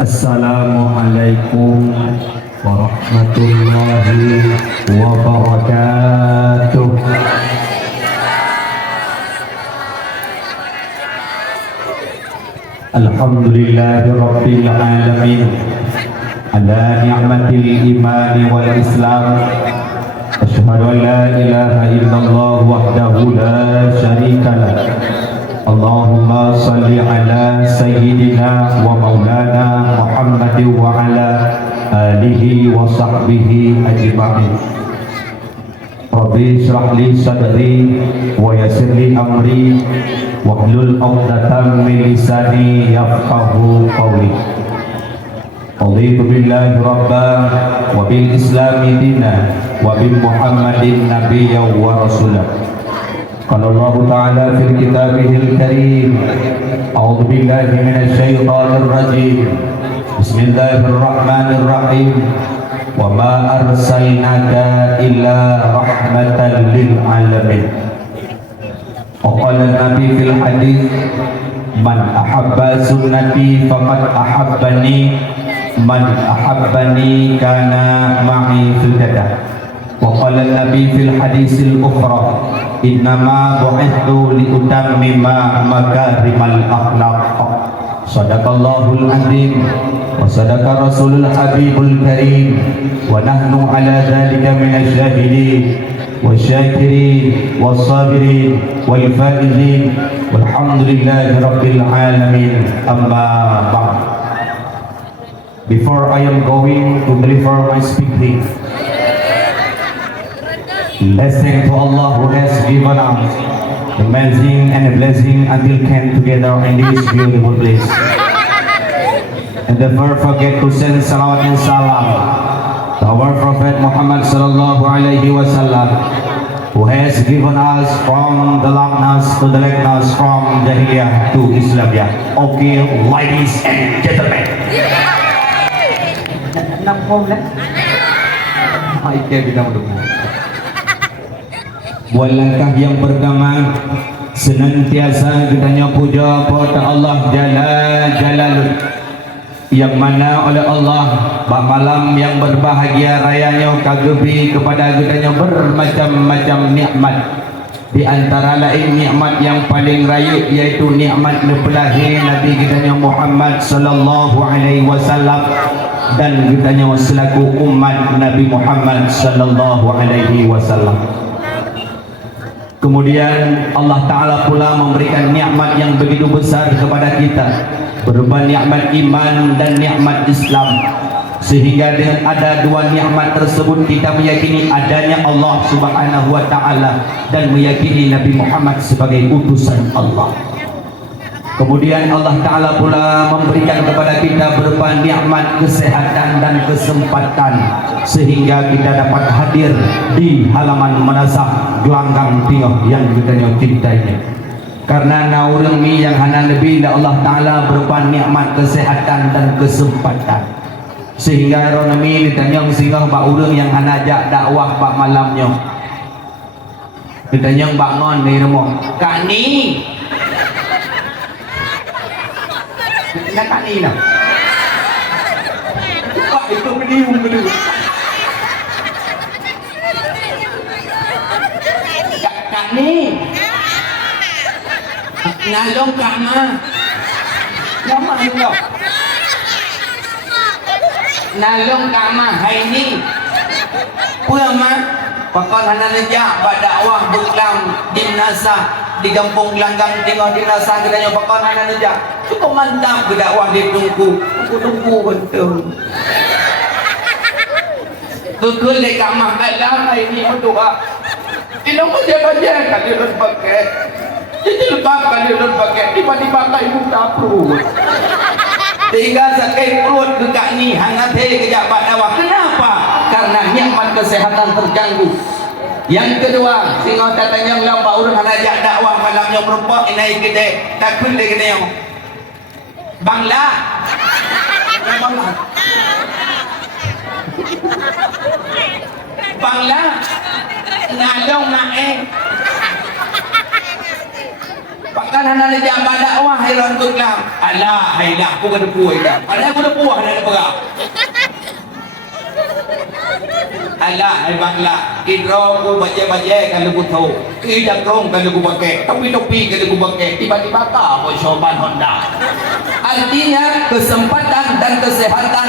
Assalamualaikum warahmatullahi wabarakatuh. Alhamdulillahi rabbil alamin ala ni'matil imani wal islam. Asyhadu an la ilaha illallah wahdahu la syarika lah. Allahumma salli ala sayyidina wa maulana Muhammadin wa ala alihi wa sahbihi ajma'in. Rabbi shrah li sadri wa yassir li amri wahlul 'uqdatam min lisani yafqahu qawli. Raditu billahi rabba wa bil islami dina wa bi Muhammadin nabiyyan wa rasulah. Qala Allah Ta'ala fil kitabihil karim. A'udzu billahi minasy syaithanir rajim. Bismillahirrahmanirrahim. Wa ma arsalnaka illa rahmatan lil alamin. Wa qala Nabi fil hadis, man ahabba sunnati faqad ahabbani, man ahabbani kana ma'i fil jannah. Wa qala Nabi fil hadisil ukhra, innama bu'ithtu liutammima makarimal akhlaq. Sadaqallahul azim wa sadaqa rasulul habibul karim wa nahnu ala dhalika minasy syahidin wasyakirin wassabirin wal faizin walhamdulillahi rabbil alamin. Amma ba'd. Before I am going to deliver my speaking, let's thank to Allah who has given us amazing and a blessing until came together in this beautiful place. And never forget to send salawat and salam to our Prophet Muhammad sallallahu alaihi wasallam, who has given us from the darkness to the likeness, from Jahiliyah to Islamiyah. Okay, ladies and gentlemen. Buat langkah yang pertama, senantiasa kita puja kepada Allah Jalla Jalaluh, yang mana oleh Allah pada malam yang berbahagia rayanya kagebi kepada kita bermacam-macam nikmat. Di antara lain nikmat yang paling raya yaitu nikmat nepelahi Nabi kita Muhammad sallallahu alaihi wasallam dan kita selaku umat Nabi Muhammad sallallahu alaihi wasallam. Kemudian Allah Ta'ala pula memberikan nikmat yang begitu besar kepada kita, berupa nikmat iman dan nikmat Islam, sehingga dengan ada dua nikmat tersebut kita meyakini adanya Allah Subhanahu wa Ta'ala dan meyakini Nabi Muhammad sebagai utusan Allah. Kemudian Allah Ta'ala pula memberikan kepada kita berupa nikmat kesehatan dan kesempatan, sehingga kita dapat hadir di halaman madrasah gelanggang tioh yang kita cintainya. Karena naurang mi yang hana lebih Allah Ta'ala berupa nikmat kesehatan dan kesempatan, sehingga ronami ditanya sehingga bak urang yang hana ajak dakwah bak malamnya ditanya bak ngon ni remo kak ni nak kak ni lah pak itu beriung dulu kak ni ngalong kak ma nama ngalong nalong kama hai ni puama pakon hana nejak bak dakwah berkelam di Nasah di kampung Gelanggang tengah di Nasah katanya pakon hana nejak cukup mantap ke dakwah di tungku betul betul dek kama dalam hai ni berdoa tidak boleh baca kali lor pakai jadi lepas kali lor pakai tiba-tiba kai buka perut sehingga sakit perut gegak ni hangat kejap bak dakwah. Kenapa? Karena nikmat kesehatan terganggu. Yang kedua, sehingga tatanya ngelambak urang ajak dakwah malamnya merupak inai gede takut dia kena yang Bangla Bangla ngalong nae Pak Bahkan hana dia dakwah hairan tu Islam. Alah, hailah aku kada puas dah. Padahal aku dah puas dah bergerak. Alah, hebatlah. Kira aku baca-baca kalau aku tahu. Tidak rong kalau aku pakai. Topi-topi kalau aku pakai. Tiba-tiba tak apa Syoban Honda. Artinya kesempatan dan kesehatan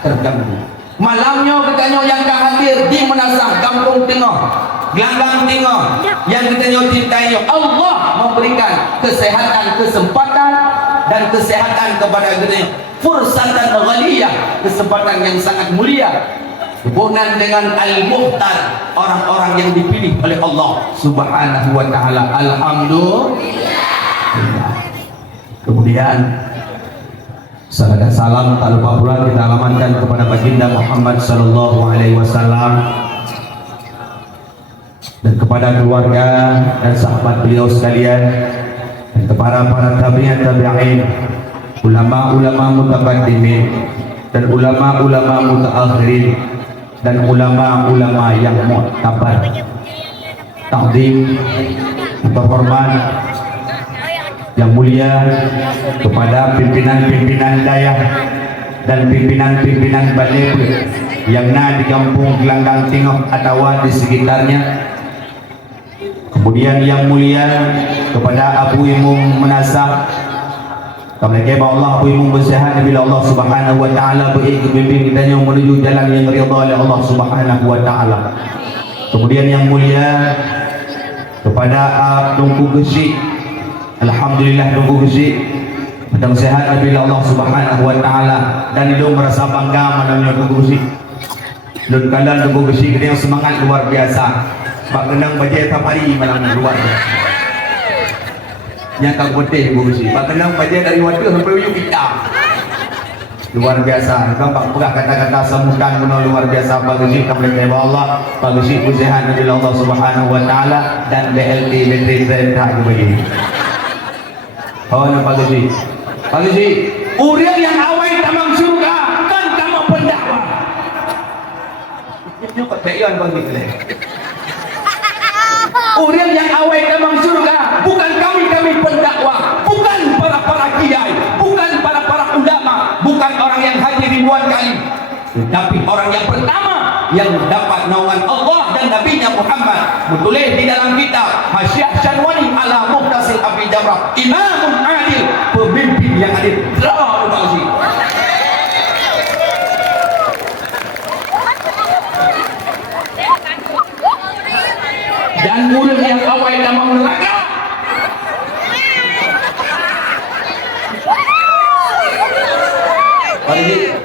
terganggu. Malamnya katanya yang dah hadir di Menasah Kampung Tengah, Gelanggang Tengah, yang katanya cintanya Allah memberikan kesehatan, kesempatan dan kesehatan kepada katanya fursatan ghaliyah, kesempatan yang sangat mulia, hubungan dengan Al-Mukhtar, orang-orang yang dipilih oleh Allah Subhanahu wa taala. Alhamdulillah. Kemudian salam dan salam tak lupa pula kita alamatkan kepada baginda Muhammad sallallahu alaihi wasallam dan kepada keluarga dan sahabat beliau sekalian dan kepada para tabi'in, ulama-ulama mutaqaddimin dan ulama-ulama mutaakhirin dan ulama-ulama yang mu'tabar. Takdim, terhormat, yang mulia kepada pimpinan-pimpinan dayah dan pimpinan-pimpinan balai yang di kampung Gelanggang Tengah atau di sekitarnya. Kemudian yang mulia kepada Abu Imam Menasah, kami kebal Allah Abu Imam bersehat bila Allah Subhanahu wa taala beri kebimbing kita menuju jalan yang ridha oleh Allah Subhanahu wa taala. Kemudian yang mulia kepada Tunku Gesi, alhamdulillah Tunku Gesi sedang sehat bila Allah Subhanahu wa taala dan itu merasa bangga malamnya Tunku Gesi. Dan kalian Tunku Gesi kita yang semangat luar biasa. Pak kenang baca safari malam luar biasa. Yang tak putih Tunku Gesi. Pak kenang baca dari wadah sampai ujung kita. Luar biasa. Nampak pegah kata-kata sambutan luar biasa Pak Gesi. Kami terima Allah Pak Gesi sehat bila Allah Subhanahu wa taala dan BLT Letri Zendra begini. Oh, Pak Gesi. Pak Gesi, urian yang awal tamang surga kan kamu pendakwah. Ini kok teyan Pak Gesi. Urian yang awal tamang surga bukan kami pendakwah, bukan para kiai, bukan para ulama, bukan orang yang haji ribuan kali, tapi orang yang pertama yang dapat naungan Allah dan Nabi-Nya Muhammad. Bertulis di dalam kitab Hasyiah Syanwani ala Muqtasil Abi Jamrah, imamun adil, pemimpin yang adil. Dan murid yang awal dalam neraka.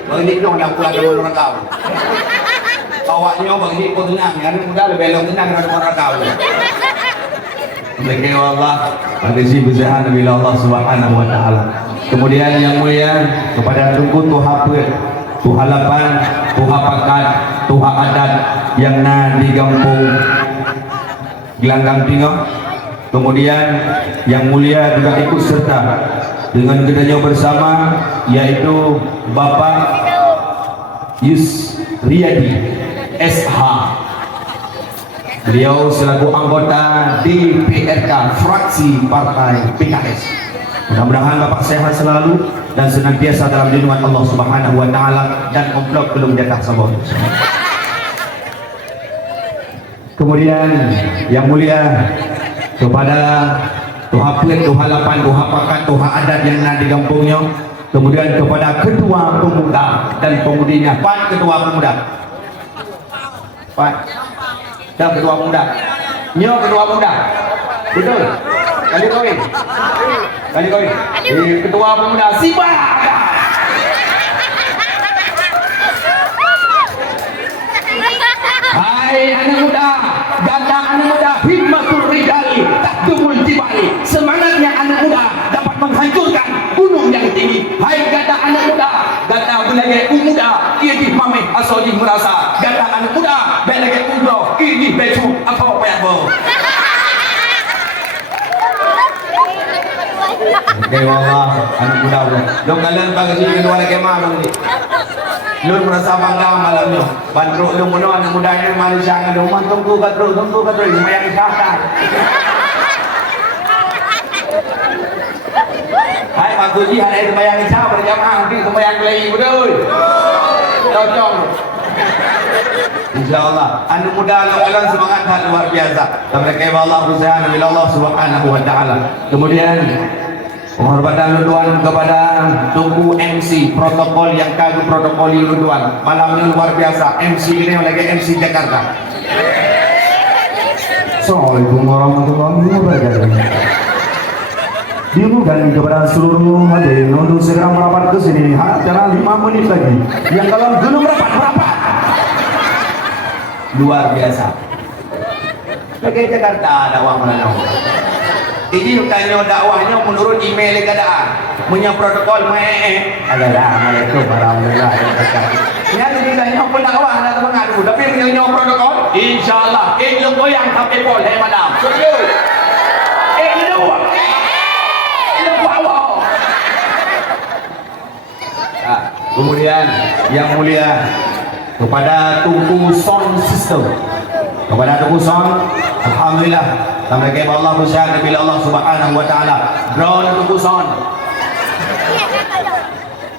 Bagi dong yang pulang dari neraka. Awaknya bagi kau tenang, kan mudah lebih belok tenang dari neraka. Bagi Allah, bagi si bersehat bila Allah Subhanahu wa taala. Kemudian yang mulia kepada Tunku Tuhapet, Tuhalapan, Tuhapakat, Tuha Adat yang di kampung Gelanggang Tengah. Kemudian yang mulia juga ikut serta dengan kita bersama yaitu Bapak Yus Riyadi SH. Beliau selaku anggota DPRK fraksi Partai PKS. Mudah-mudahan Bapak sehat selalu dan senantiasa dalam lindungan Allah Subhanahu wa taala dan komplok belum jatah sabun. Kemudian yang mulia kepada Tuhapet, Tuhalapan, Tuhapakat, Tuha Adat yang ada di kampungnya. Kemudian kepada ketua pemuda dan pemudinya. Pak ketua pemuda. Pak. Dan ketua pemuda. Nyo ketua pemuda. Betul. Kali kawin. Kali kawin. Ketua pemuda Siba. Hai anak muda, ganda anak muda, himmatul rijali, takdumul jibali. Semangatnya anak muda dapat menghancurkan gunung yang tinggi. Hai ganda anak muda, ganda belagai muda, ini pamit asal merasa. Ganda anak muda, belagai muda, ini becu apa yang bau. Oke, wallah, anak muda. Dong kalian bagi sini kedua lagi mana ni? Lun merasa bangga malamnya. Bandro lu mono anak mudanya Malaysia ngadu tunggu katro lumayan disahkan. Hai Pak Tuji hari ini bayang Isya berjamaah nanti sembahyang lagi betul. Cocok. Insyaallah anu muda alam semangat luar biasa. Tabaraka Allah subhanahu Allah subhanahu wa taala. Kemudian penghormatan luduan kepada Tunku MC protokol yang kagum protokol luduan malam ini luar biasa. MC ini lagi MC Jakarta. Assalamualaikum warahmatullahi wabarakatuh. Diumumkan kepada seluruh hadirin untuk segera merapat ke sini acara 5 menit lagi. Yang dalam gunung merapat. Luar biasa. Pakai Jakarta dakwah mana? Ini tanya dakwahnya menurut email keadaan. Punya protokol Assalamualaikum warahmatullahi wabarakatuh. Ini ada tanya pendakwah ada mengadu, tapi punya protokol. Insyaallah, lo goyang sampai boleh madam. Serius. Kemudian yang mulia kepada Tunku Sound System, kepada Tunku Sound, alhamdulillah sampai ke Allah bersyukur bila Allah Subhanahu wa taala drone Tunku Sound.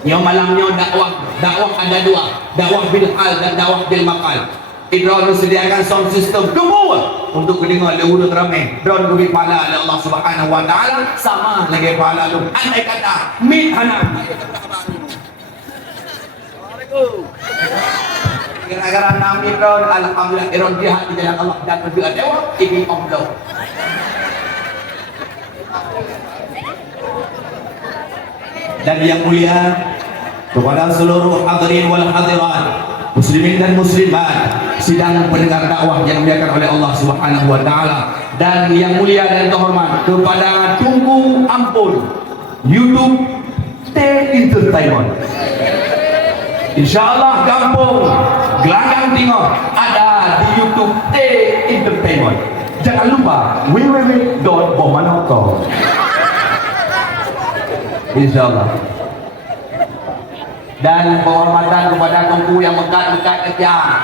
Yang malamnya dakwah ada dua, dakwah bil hal dan dakwah bil maqal. Drone sediakan sound system semua untuk mendengar lewat ramai. Drone bagi pahala oleh Allah Subhanahu wa taala sama lagi pahala lu. Andai kata mit hana. Gara-gara nami drone alhamdulillah drone jihad di jalan Allah dan berdoa dewa ini Allah. Dan yang mulia kepada seluruh hadirin wal hadirat, muslimin dan muslimat sidang pendengar dakwah yang dimuliakan oleh Allah Subhanahu wa taala, dan yang mulia dan terhormat kepada Tunku Ampun YouTube T Entertainment. Insyaallah kampung Gelanggang Timur ada di YouTube T Entertainment. Jangan lupa www.bomanoto. Insyaallah. Dan penghormatan kepada Tunku yang mengkat-mengkat kerja,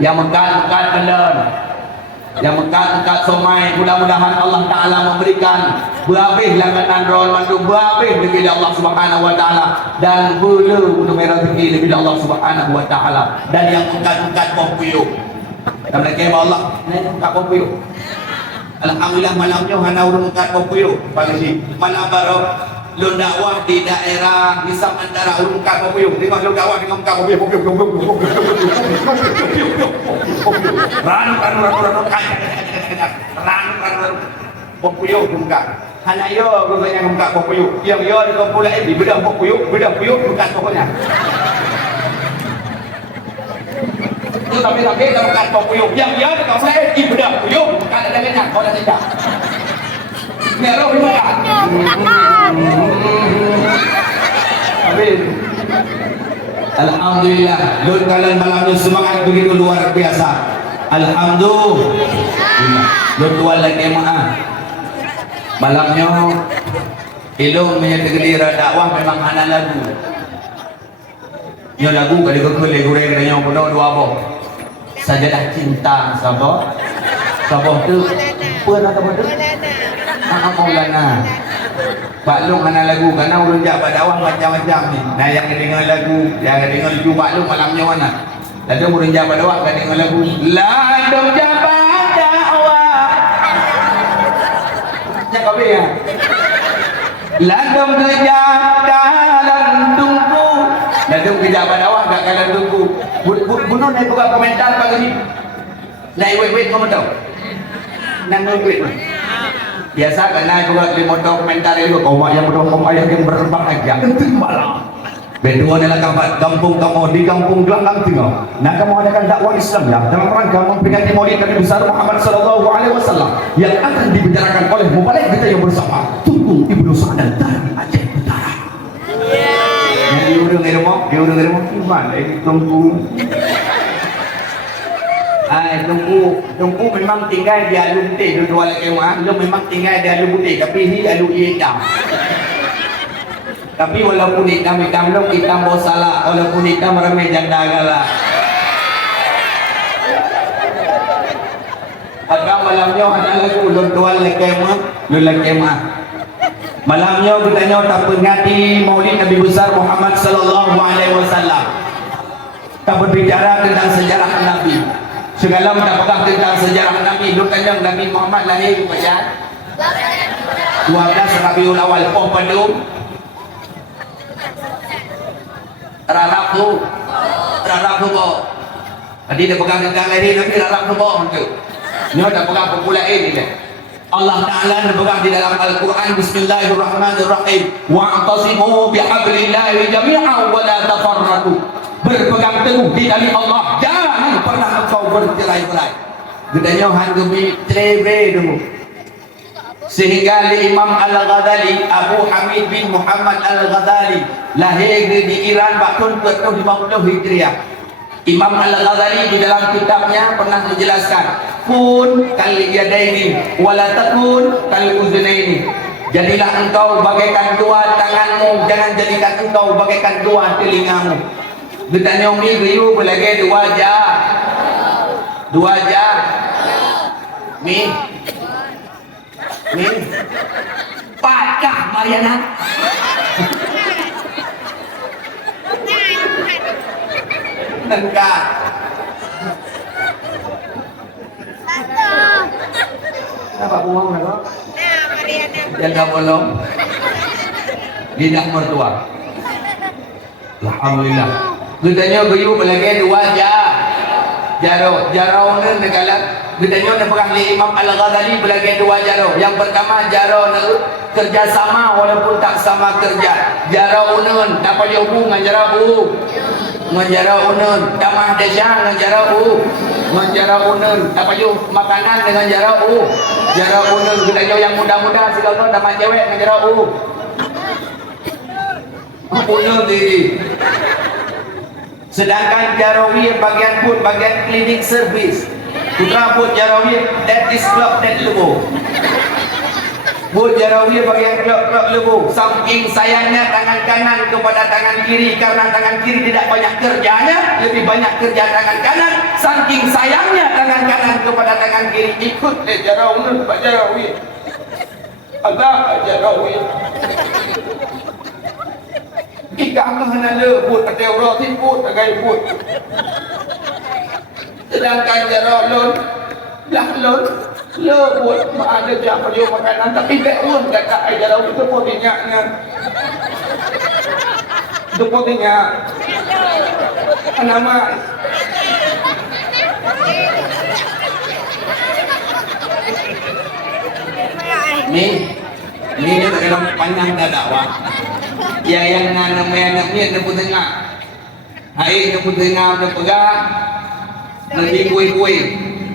yang mengkat-mengkat belon, yang mengkat-mengkat somai. Mudah-mudahan Allah Ta'ala memberikan berhabis langganan drone mandu, berhabis lebih Allah Subhanahu wa taala, dan bulu untuk merah rezeki lebih Allah Subhanahu wa taala. Dan yang mengkat-mengkat pokpuyuk dan mereka Allah mengkat pokpuyuk, alhamdulillah malamnya hana urung mengkat pokpuyuk pagi malam baru lu dakwah di daerah di Samantara urung mengkat pokpuyuk. Tengok lu dakwah dengan mengkat pokpuyuk pokpuyuk mengkat hanya yo guganya mengkat pokpuyuk yang yo di kumpulan di bedah pokpuyuk mengkat pokoknya. Tapi kalau mengkat pokpuyuk yang yo di kumpulan di bedah pokpuyuk mengkat ada dengan kau dah tidak merah mengkat. Amin. Alhamdulillah, lun kalian malamnya semangat begitu luar biasa. Alhamdulillah. Lun tuan lagi maaf. Malamnya ilmu menyedekati dakwah memang hana lagu. Nyo lagu kali kekele goreng dengan yang penuh dua boh. Sajadah cinta saboh. Saboh tu puan atau apa tu? Maulana. Pak Long hana lagu karena urun jak dakwah macam-macam ni. Nah yang dengar lagu, yang dengar lagu Pak Long malamnya mana? Lalu urun jak dakwah kan dengar lagu. La dong jabat dakwah. Cakap apa ya? La dong jabat tunggu. Lalu kita dakwah gak kalah tunggu. Bunuh naik buka komentar pagi ni. Naik wait komentar. Nang wait. Biasa karena juga di motor komentar itu koma yang berdua koma yang berbahagia itu malah berdua adalah kampung kamu di kampung Gelanggang Timur. Nah kamu adakan dakwah Islam ya dalam rangka memperingati Maulid Nabi besar Muhammad Sallallahu Alaihi Wasallam yang akan dibicarakan oleh mubalik kita yang bersama Tunku Ibnu Sa'dan dari Aceh Utara. Yang diurung gimana ini Tunku? Tunku memang tinggal di Alu Putih dua lagi mah, dia memang tinggal di Alu Putih tapi ini Alu hitam. Tapi walaupun hitam lo hitam bau salah, walaupun hitam ramai janda galak. Agak malamnya ada lagu luar lekemah, lulekemah. Malamnya kita tak pengati Maulid Nabi besar Muhammad sallallahu alaihi wasallam. Tak berbicara tentang sejarah Nabi. Segala tak pegang tentang sejarah Nabi. Lu tanya Nabi Muhammad lahir pada 12 Rabiul Awal Poh Padum. Raraku po. Tadi dia pegang tentang lahir Nabi raraku po tu. Dia tak pegang populain ni. Allah Ta'ala berpegang di dalam Al-Quran. Bismillahirrahmanirrahim. Wa'tasimu bihablillahi jami'an wa la tafarraqu. Berpegang teguh di tali Allah, jangan pernah engkau bercerai-berai. Gedanya hanggumi trebe dulu. Sehingga Imam Al-Ghazali, Abu Hamid bin Muhammad Al-Ghazali lahir di Iran tahun 450 Hijriah. Imam Al-Ghazali di dalam kitabnya pernah menjelaskan, kun kal yadaini wala takun kal uzunaini. Jadilah engkau bagaikan dua tanganmu, jangan jadikan engkau bagaikan dua telingamu. Ditanya mi riu belage dua jah. Mi pakah Mariana. Nengka apa uang nak? Jaga bolong lidah mertua. Alhamdulillah. Gedanya gayu belage dua jaro negala. Gedanya nak perang li Imam Al-Ghazali belage dua jaro. Yang pertama jaro kerjasama walaupun tak sama kerja. Jaro unun tak payah hubung dengan jaro menjara unun tamah desa dengan jara menjara unun tak payah makanan dengan jara unun kita yang muda-muda segala tamah cewek dengan jara unun diri. Sedangkan jarawiyah bagian pun bagian klinik servis. Putra pun jarawiyah that is club that lebu. Pun jarawiyah bagian club lebu. Saking sayangnya tangan kanan kepada tangan kiri karena tangan kiri tidak banyak kerjanya, lebih banyak kerja tangan kanan. Saking sayangnya tangan kanan kepada tangan kiri ikut jarawiyah Pak jarawiyah. Agak jarawiyah. Jika akan lebut ada orang timbut agai put. Sedangkan jarolon lahlon lebut ada siapa dia makanan tapi beun kata ai jarau itu potinya itu potinya nama ni dalam panjang dakwah. Yang namanya nak pun tengah. Hai nak pun tengah nak pegang. Nabi kuih.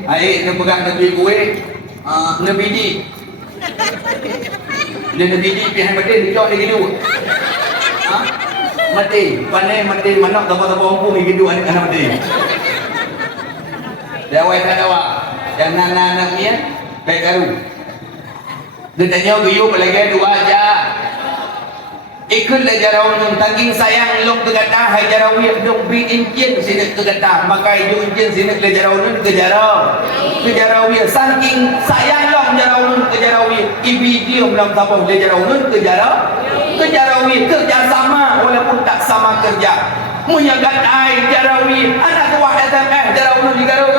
Hai nak pegang nabi kuih. Nabi di. Dia nabi di pihak mati dicok lagi dulu. Mati. Mati mana tahu mampu lagi dulu anak mati. Dawai tak dawa. Dan anak-anaknya baik karu. Dia tanya biu belagi dua aja. Ikut le jarawun tangking sayang long tegata hai jarawiyah dong bi incin sini tegata maka itu incin sini le jarawun ke jarawiyah saking sayang long jarawun ke jarawiyah ibi dia belum tahu le jarawun ke jarawiyah kerjasama walaupun tak sama kerja menyagat ai jarawiyah anak tua SMS jarawun di garo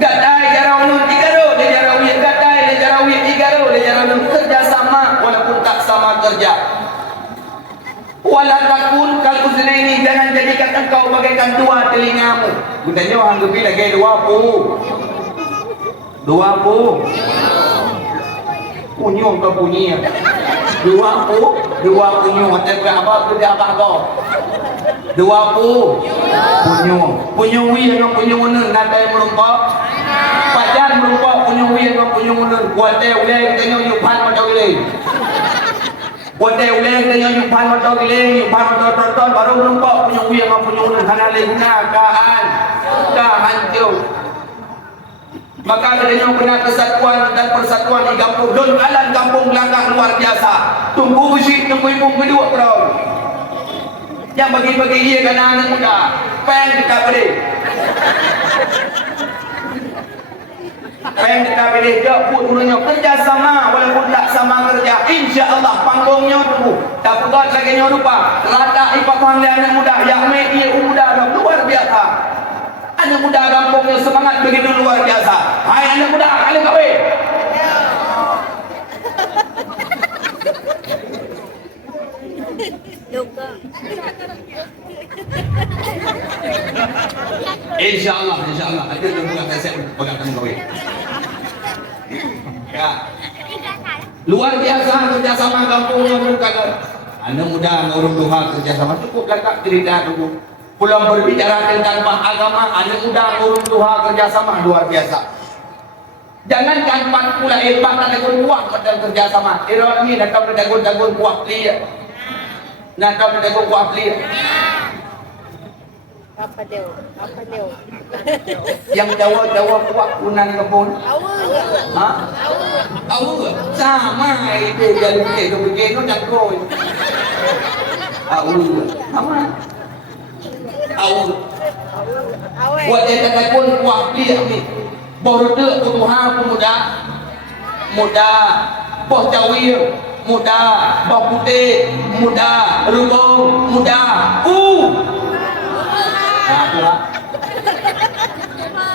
gadai jarawun di garo le jarawiyah gadai le jarawiyah di garo le jarawun kerjasama walaupun tak sama kerja. Wala takun kal uznaini, jangan jadikan engkau bagaikan dua telingamu. Gudanya orang gebi lagi dua pu punyung ke bunyi dua punyung ada berapa kerja apa kau dua punyung wi dengan punyung unun nanti merumpak pajan merumpak punyung wi dengan punyung unun buat teh ulai kita nyupan macam ini buat teh ulai kita nyupan macam ini nyupan macam tonton baru merumpak punyung wi dengan punyung unun karena lehuna dah hancur. Maka adanya benar kesatuan dan persatuan di kampung Don Alan kampung langkah luar biasa. Tunggu musik, tunggu ibu kedua bro. Yang bagi-bagi ia kena anak muda. Pen kita beri. Saya kita pilih jemput ulunnya kerjasama walaupun tak sama kerja. InsyaAllah panggungnya tu. Tak putar lagi lupa. Rata ipakang dia anak muda. Yang ia muda luar biasa. Anak muda kampungnya semangat begitu luar biasa. Hai anak muda, kalian kahwin. InsyaAllah ada yang saya pegang kahwin. Ya. Luar biasa kerjasama kampungnya bukan. Anak muda ngurung duha kerjasama cukup lekat cerita dulu. Pulang berbicara tentang agama, anak muda ngurung duha kerjasama luar biasa. Jangankan pan pula hebat tak dagun kuat dalam kerjasama. Era ni nak tahu dagun kuat dia. Nak tahu dagun kuat dia. Apa dia? Yang Jawa kuat kunan kebun. Ha? Tahu ke? Sama itu jadi begini nak koi. Tahu. Sama. Tahu. Buat dia dagun kuat dia ni. Baru dia Tuhan muda, bos jawir muda, bos putih muda, rubung muda, nah tuh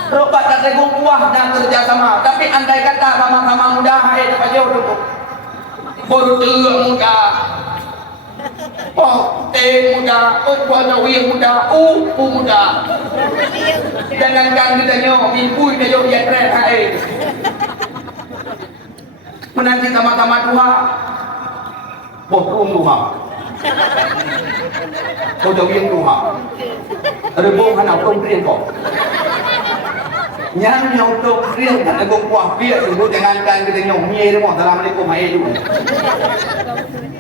robat tak tegung kuah dan kerjasama. Tapi andai kata sama-sama muda, hai apa jauh dulu, baru dia muda, bos putih muda, bos jawir muda, muda. Jangankan kita nyok, ibu kita nyok yang keren hai. Menanti sama-sama Tuhan, bohong Tuhan, kau jauh yang Tuhan, rebung anak kau beri kau. Yang nyok beri kan aku kuah biar sebut jangankan kita nyok nyer mau dalam mereka mai dulu.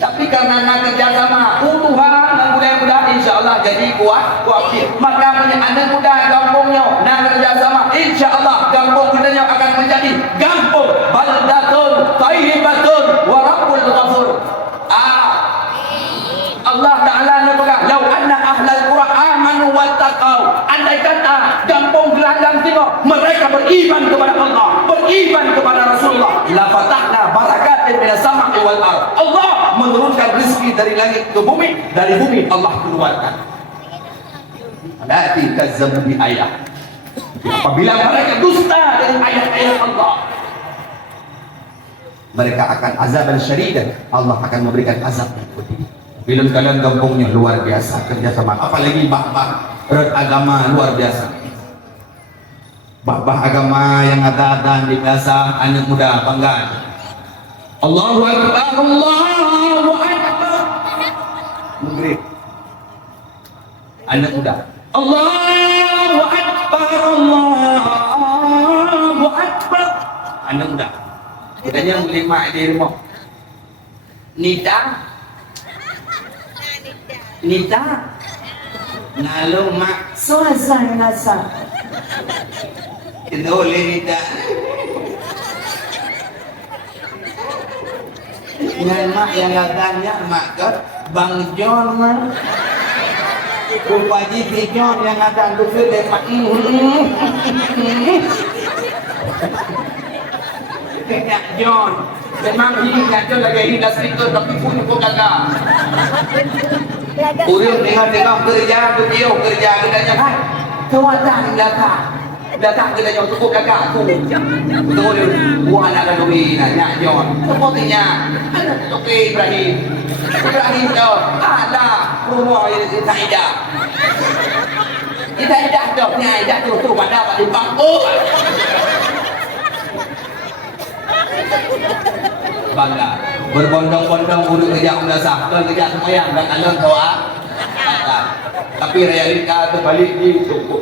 Tapi karena nak kerjasama, Tuhan mudah-mudah insyaAllah jadi kuat biar. Maka punya anak muda kampungnya nak kerjasama, insyaAllah kampung kita akan menjadi kampung baldatun thayyibatun wa rabbul ghafur. Allah Ta'ala berkata, "Lau anna ahlal qura amanu wattaqau." Andai kata kampung gelandang timur mereka beriman kepada Allah, beriman kepada Rasulullah, la fatahna barakatin minas sama'i wal ardh. Allah menurunkan rezeki dari langit ke bumi, dari bumi Allah keluarkan. Lati kazzabu bi ayat. Apabila mereka dusta dengan ayat-ayat Allah, mereka akan azab syadidan. Allah akan memberikan azab yang pedih. Bila kalian kampungnya luar biasa kerjasama, apalagi bah-bah agama luar biasa. Bah-bah agama yang ada di biasa anak muda bangga. Allahu Akbar, Allahu Akbar. Maghrib. Anak muda. Allahu Akbar, Allahu Akbar. Anak muda. Katanya boleh mak di rumah. Nita. Nalo mak suasana nasa. Itu boleh Nita. Yang mak yang katanya mak ke Bang John mah. Kumpaji si John yang ada dulu deh mak. Kayak John. Memang ini ngaco lagi industri itu tapi pun gagal. Urang dengar kerja kerjanya kan. Kewatan datang kerjanya cukup gagal tu. Betul buah anak kandung nanya John. Sepertinya anak Toke Ibrahim tu ada rumah kita ida. Kita ida tu ni ida tu pada di bangku. Bangga berbondong-bondong urut kerja umrah kerja semayang dan alam doa. Tapi realita terbalik di cukup.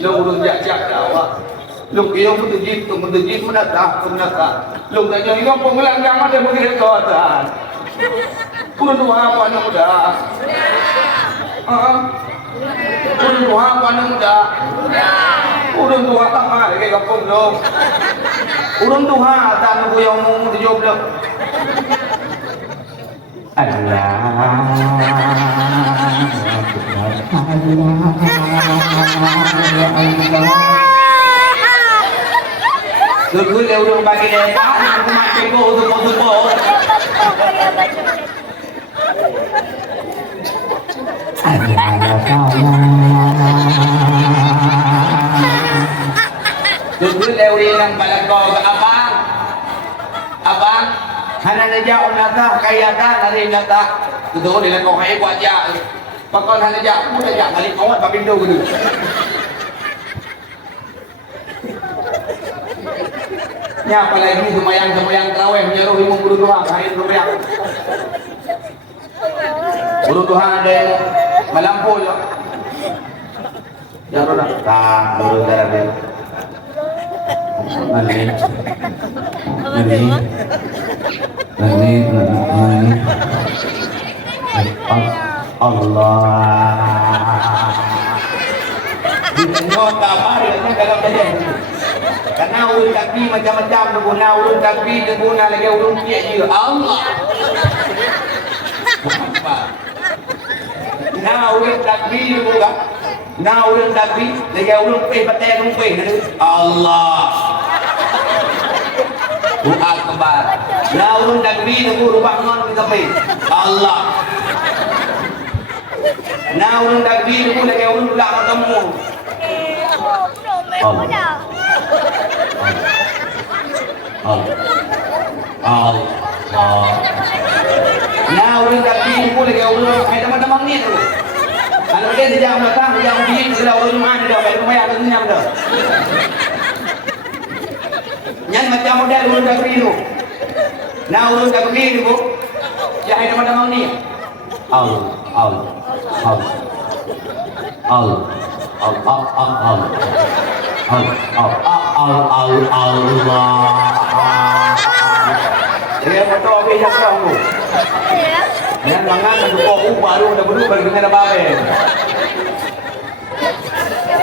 Lo urut jak dakwah. Lo kiyong menjid menata. Lo tanya ini pengelang agama dia begini tuan. Urut doa apa anak muda? Urut doa apa anak muda? Urut doa tak ada ke kampung dong. Urun Tuhan tak nunggu yang mau dijawab dah. Dulu dia udah bagi dia, aku mati kau tuh. Dulu dia udah nang balakau ke abang, hana najak unata kaya kan hari nata, dulu dia kau kaya buat ya, pakon hana najak, aku najak balik kawan papindo gitu. Ya apalagi semayang terawih menyeru imam guru Tuhan hari rupiah. Guru Tuhan ada yang melampul. Ya roda. Guru terakhir. Mani. Allah. Di tengah kabar yang dalam saja. Karena ulun takbir macam-macam guna ulun takbir guna lagi ulun tiap je Allah. Nah ulun takbir guna. Nah ulun takbir lagi ulun patai rumpai Allah. Buat kebar. Nah ulun takbir guru bangun kita pai Allah. Nah ulun takbir guna lagi ulun pulang ketemu. Allah. Nah ulun takbir pun lagi ulun ai teman-teman ni tu. Kalau dia tidak makan, dia uji sudah ulun mana dah, baik rumah ada senyam dah. Yang macam model ulun takbir tu. Nah ulun takbir tu, ya ai teman-teman ni. Allah. Dia foto habis yang kamu. Yang mangan mendukung baru baru kena babe.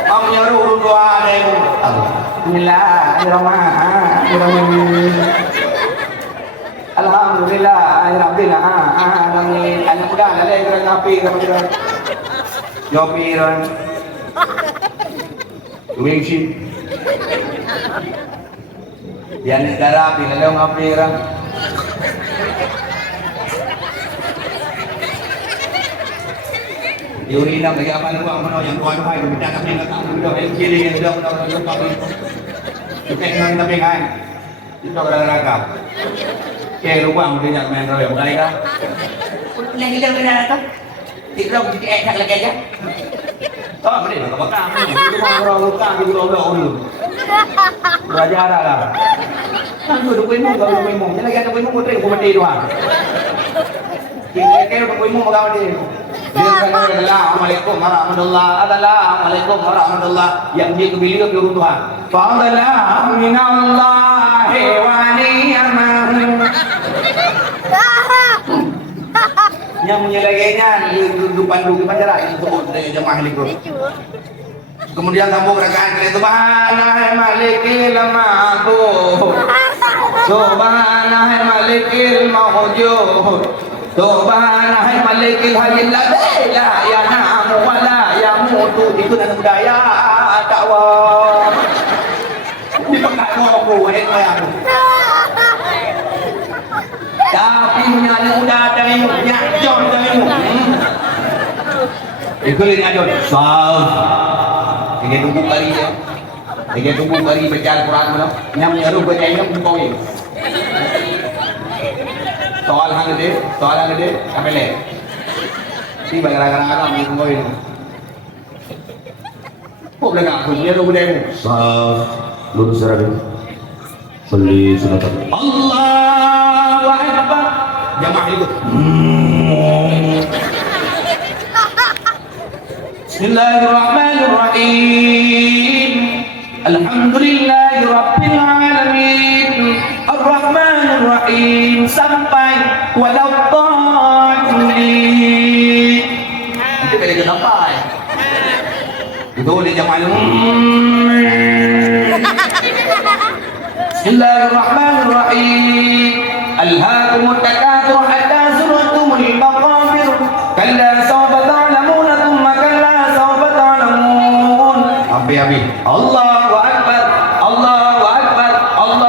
Kamu nyaru urun doa deh. Bismillahirrahmanirrahim. Alhamdulillahirabbil alamin. Anak muda ada yang ngapi kemudian. Jopiran. Wingsi. Dia negara pindah ngapiran. Yuri nak lagi apa luang mana yang tuan hai kita tak nak tak sudah yang kiri yang sudah kami. Kita nak tapi kan. Itu kadang-kadang. Ke luang dia nak main royal mulai dah. Lagi dah benar tu. Tidak jadi ek lagi aja. Oh, boleh nak bakar. Itu orang luka di pulau dulu. Belajar lah. Kan dulu kuimu kalau kuimu. Jangan lagi ada kuimu putri aku mati doang. Kita kuimu magawa dia. Assalamualaikum warahmatullah yang dia kebeli ke Tuhan. Fadlah minallahi wa ni'mah. Yang menyelagainya di depan jalan itu sebut dari jemaah likut. Kemudian sambung rakaat itu subhanal malikil ma'bud. Subhanal malikil mawjud. Subhanal malikil hayyil ladzi la yanamu wa la yamutu. Itu dalam budaya dakwah. Di pengaku aku ayat-ayat. Tapi menyala udah dari munya John dari mu. Itu ini John. Sah. Ini tunggu kali ya. Ini tunggu kali baca Al-Quran mana? Yang menyeru bacanya bukan. Soal hande, apa le? Si bagara-gara alam ni tunggu ini. Kok belakang aku menyeru bacanya? Sah. Lurus rabi. Beli sunat Allahu Akbar. Jamaah itu. Bismillahirrahmanirrahim. Alhamdulillahirabbil alamin. Arrahmanirrahim sampai walau dhalin. Itu balik sampai. Itu dia jamaah itu. Bismillahirrahmanirrahim. Alhaakumut takatsur hatta zurtumul maqabir. Kalla sawfa ta'lamun thumma kalla sawfa ta'lamun. Abi. Allahu akbar. Allahu akbar. Allahu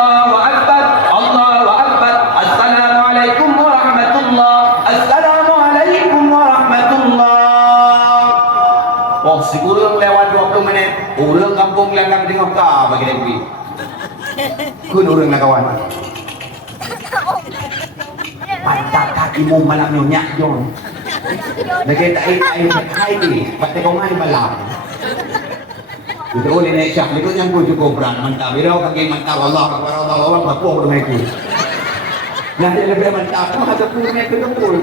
Sekurang lewat 20 menit, orang kampung langgar tengok kah bagi dia pergi. Kun orang nak kawan. Pantat kakimu malam nyonya jom. Lagi tak hai ni, pakai kau ngai malam. Itu oleh naik syak, itu yang ku cukup berat. Mantap, birau kaki mantap Allah, kepada Allah orang berpuang dengan itu. Nah dia lebih mantap, ada punya itu tempur.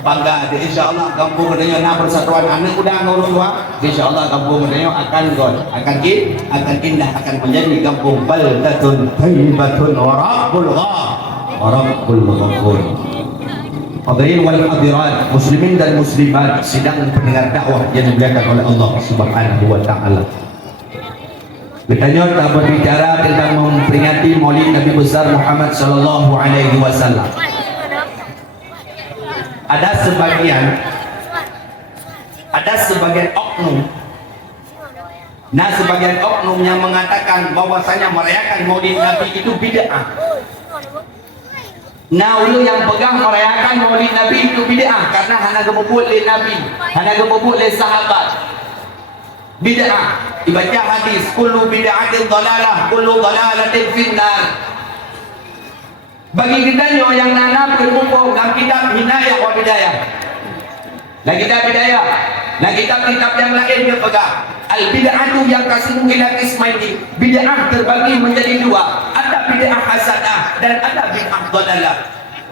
Bangga, insyaAllah kampung adanya nak persatuan anak udang orang tua. InsyaAllah kampung adanya akan indah, akan menjadi kampung baldatun thayyibatun wa rabbul ghafur. Hadirin wal hadirat, muslimin dan muslimat sidang pendengar dakwah yang dimuliakan oleh Allah Subhanahu wa taala. Kita berbicara tentang memperingati Maulid Nabi besar Muhammad sallallahu alaihi wasallam. Ada sebagian oknum. Nah, sebagian oknum yang mengatakan bahwasanya merayakan Maulid Nabi itu bid'ah. Nah, ulu yang pegang merayakan Maulid Nabi itu bid'ah karena hanya gebebut oleh Nabi, hanya gebebut oleh sahabat. Bid'ah. Dibaca hadis, kullu bid'atin dhalalah, kullu dhalalatin finnar. Bagi kita yang nanam berkumpul dalam kitab Hinayah wa Bidayah. Nah, kitab Bidayah, nah kitab-kitab yang lain dia pegang. Al-bid'atu yang kasih ila ismaini. Bid'ah terbagi menjadi dua. Ada bid'ah hasanah dan ada bid'ah dhalalah.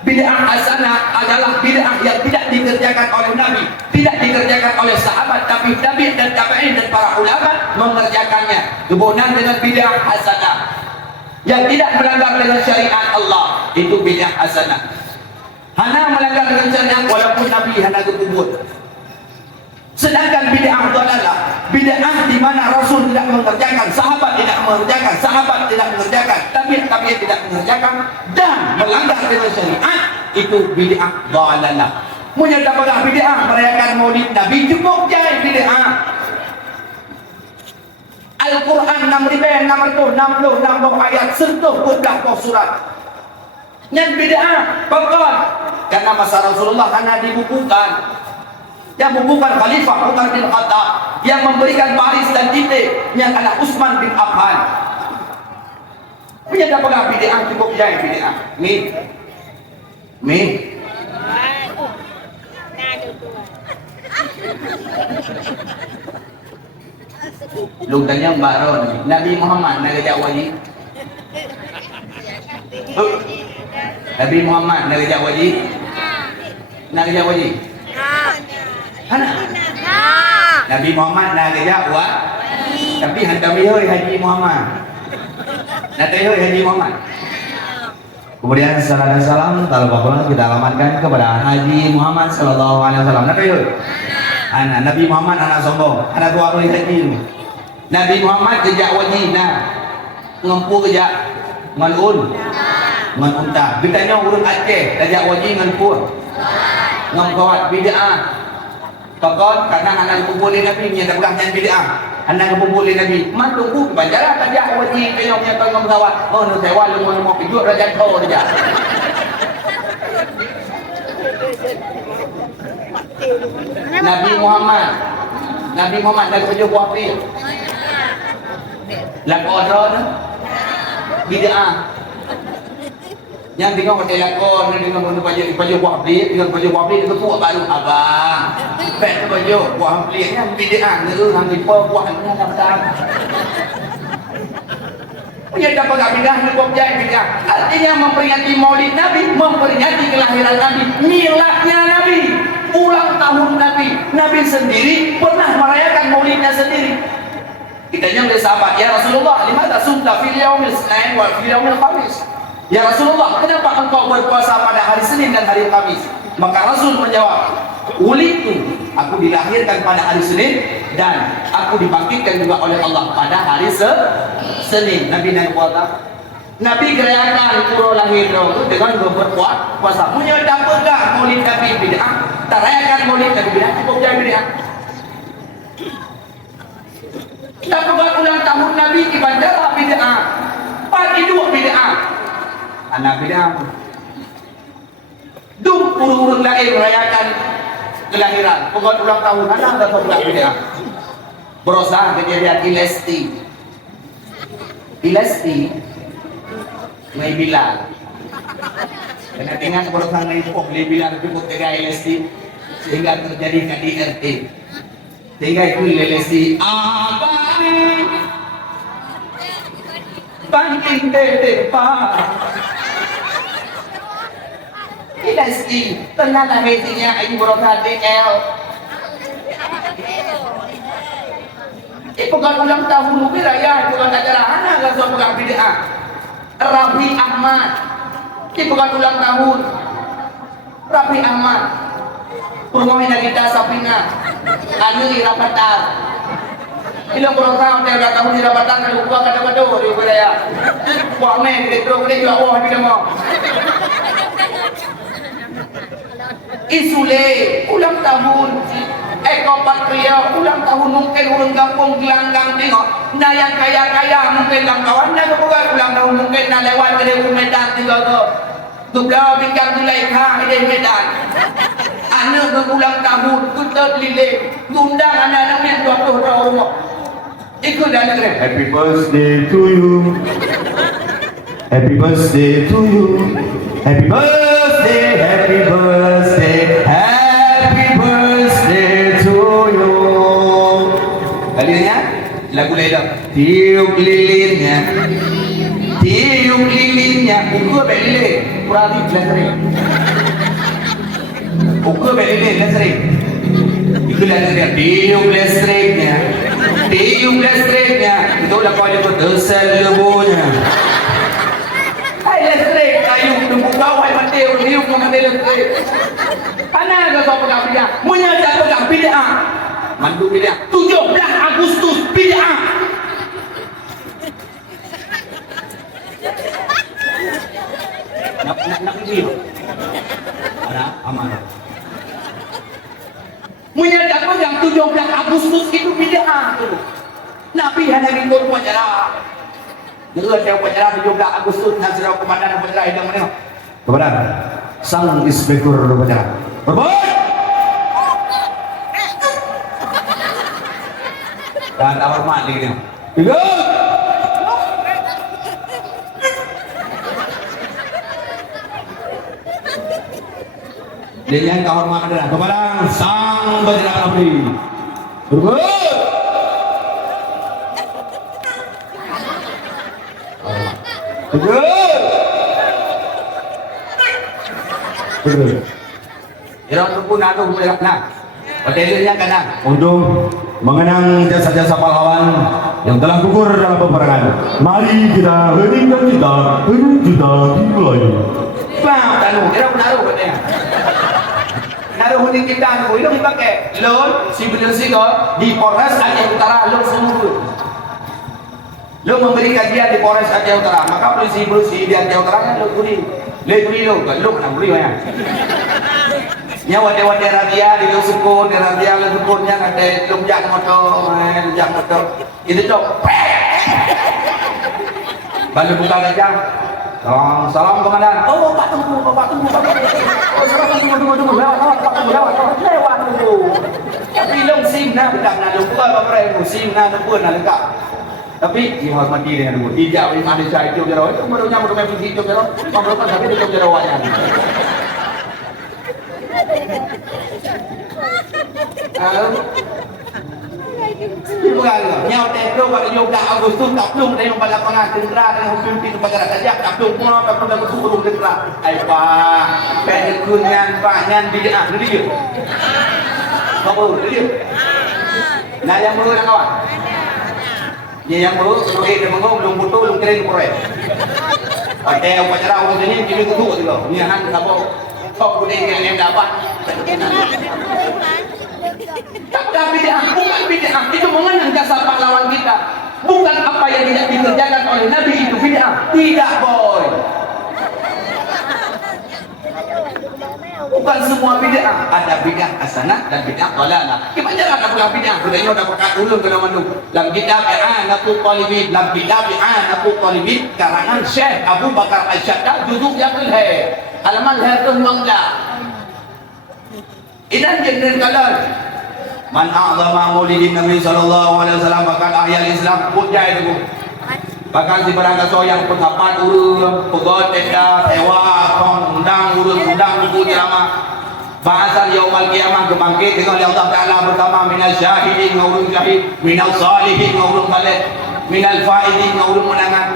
Bid'ah hasanah adalah bid'ah yang tidak dikerjakan oleh Nabi, tidak dikerjakan oleh sahabat, tapi tabi'in dan tabi'in dan para ulama mengerjakannya. Kemudian dengan bid'ah hasanah yang tidak melanggar dengan syariat Allah, itu bid'ah hasanah. Hana melanggar dengan syariat walaupun Nabi hana kubur. Sedangkan bid'ah dhalalah, bid'ah di mana Rasul tidak mengerjakan, sahabat tidak mengerjakan, tabi'in tidak mengerjakan dan melanggar dengan syariat, itu bid'ah dhalalah. Menyatakan bid'ah merayakan Maulid Nabi cukup jadi bid'ah. Al-Quran 6.660 ayat sentuh putlah surat. Yang bid'ah pokok karena masa Rasulullah hanya dibukukan. Yang membuka Khalifah Umar bin Khattab, yang memberikan baris dan titik yang adalah Utsman bin Affan. Punya pegang bid'ah cukup jadi bid'ah. Lu tanya Mbak Ron, Nabi Muhammad nak kerja wajib? Nabi Muhammad nak kerja wajib? Nak kerja wajib? Anak. Nabi Muhammad nak kerja wajib. Tapi hantar bihoi Haji Muhammad. Nak tahu Haji Muhammad. Kemudian salam dan salam kalau apa kita alamatkan kepada Haji Muhammad sallallahu alaihi wasallam. Nak tahu? Anak Nabi Muhammad anak sombong, anak tua oleh haji. Nabi Muhammad kerja wajib nah. Ngempu kerja ngalun. Ngalunta. Ditanya urut Aceh, kerja wajib ngalpur. Ngempawat bid'ah. Takut karena anak kumpulin Nabi nya dah pegang bid'ah. Anak kumpulin Nabi, man tunggu bacalah kerja wajib kena punya tengah pesawat. Oh, nu sewa lu mau pijut raja kau saja. Nabi Muhammad nak kerja buah api. Lakon bid'ah. Yang tengok pakai lakon dengan baju buah api, dengan baju buah api itu buat baru abang. Pet baju buah api yang bid'ah tu hang tipe buahnya datang. Punya dapat tak bid'ah cukup jadi bid'ah. Artinya memperingati Maulid Nabi, memperingati kelahiran Nabi, miladnya Nabi. Ulang tahun Nabi sendiri pernah merayakan maulidnya sendiri. Kita yang dari sahabat, ya Rasulullah, limadha sumta fil yaumil Isnin wa fil yaumil Khamis? Ya Rasulullah, kenapa engkau berpuasa pada hari Senin dan hari Kamis? Maka Rasul menjawab, ulitu, aku dilahirkan pada hari Senin dan aku dibangkitkan juga oleh Allah pada hari Senin. Nabi naik puasa. Nabi gerayakan pura lahir itu dengan berpuasa. Punya dapatkah Maulid Nabi bid'ah? Tak rayakan Maulid Nabi bid'ah, cukup jadi bid'ah. Dapatkah ulang tahun Nabi ibadah bid'ah? Pagi dua bid'ah. Anak bid'ah. Urung-urung lain merayakan kelahiran. Pokok ulang tahun anak tak tahu bid'ah. berusaha kejadian Ilesti may bilang karena dengan berusaha na ipok may bilang pipot kaya Ilesti sehingga terjadi KDRT sehingga itu Ilesti abang banting tete pa Ilesti tenang na hetinya ay berusaha DL bukan ulang tahun mungkin raya, bukan acara anak gak suka pegang bid'ah. Raffi Ahmad, ini bukan ulang tahun. Raffi Ahmad, permohonan kita Sapina, anu rapatan. Ilang kurang tahun dia ulang tahun di rapatan kalau buka kado-kado di raya. Wah men, retro kita juga wah kita mau. Isule ulang tahun. Eko Patria ulang tahun mungkin orang kampung gelanggang tengok nah yang kaya-kaya mungkin lang kawan nah kebuka ulang tahun mungkin nah lewat ke Medan tinggal ke Tugau bingkang Zulaikha di Medan anak berulang tahun kita lilik undang anak-anak yang 20 tahun rumah ikut dah negeri happy birthday to you happy birthday to you happy birthday happy birthday happy birthday kalinya lagu lain tiup lilinnya ukur belile kurang sering ukur belile sering itu lagu tiup listriknya itu lagu itu desel lebunya hai listrik kayu tunggu bawah mati tiup mati listrik mana kau pegang bid'ah menyadar pegang bid'ah mandu bid'ah 17 Agustus bid'ah nak video ada amanah menyadar yang 17 Agustus itu bid'ah Nabi hanya ngikut upacara dengar dia upacara 17 Agustus dan sedang komandan upacara hidang mana kepada sang inspektur upacara berbuat dan hormat lagi ni. Dengan kehormatan adalah kepada sang Bajrang Abdi. Berbuat. Berbuat. Irang pun aku bergerak nak. Hotelnya kena untuk mengenang jasa-jasa pahlawan yang telah gugur dalam peperangan. Mari kita heningkan kita dimulai. Bang, tanu, kira menaruh katanya. Naruh hening kita, itu dipakai. Lon, si bener sih di Polres Aceh Utara, lo semua. Lo memberi kajian di Polres Aceh Utara, maka polisi di Aceh Utara kan lo beri. Lo kena beri banyak. Nya wade-wade radia di sukun, di radia le sukunnya ada lumjak motor. Itu cok. Baru buka gajah. Salam komandan. Oh, Pak tunggu. Oh, salam tunggu. Lewat tunggu. Tapi long sim na bukan na lupa apa yang sim na lupa na lengkap. Tapi dihormati dengan dulu. Tidak ada cai itu jero. Itu barunya mau main video jero. Mampu tapi itu jero wayang. Nhau tempo pada yoga Agustus taplung dari lapangan tentera dan hukum pintu pagar saja taplung semua taplung dan berkurung tentera. Aipa, penkunyan panyan bid'ah dulu dia. Kamu dulu dia. Nah yang baru yang kawan. Yang baru kalau dia mengong belum butuh belum kering korek. Pakai upacara umum ini kini tutup juga. Ni hang kamu kok kuning yang dapat. Tapi bukan bid'ah itu mengenang jasa pahlawan kita. Bukan apa yang tidak dikerjakan oleh Nabi itu bid'ah. Tidak boy. Bukan semua bid'ah. Ada bid'ah hasanah dan bid'ah dhalalah. Gimana cara nak bid'ah? Budaya udah berkat ulun kena mandu. Dalam kitab I'anatul Talibin, dalam kitab I'anatul Talibin karangan Syekh Abu Bakar Al-Syaddah juzuk yang ke halaman 119. Idan jenis kalan Man a'zama maulidin Nabi sallallahu alaihi wasallam bahkan ahli Islam punya itu. Bahkan si barang soyang pendapat urang, pegot tenda, sewa, undang buku ceramah. Bahasan yaumul qiyamah kebangkit dengan Allah Taala bersama minal syahidin ngurung syahid, minal salihin ngurung saleh, minal faidin ngurung menangan.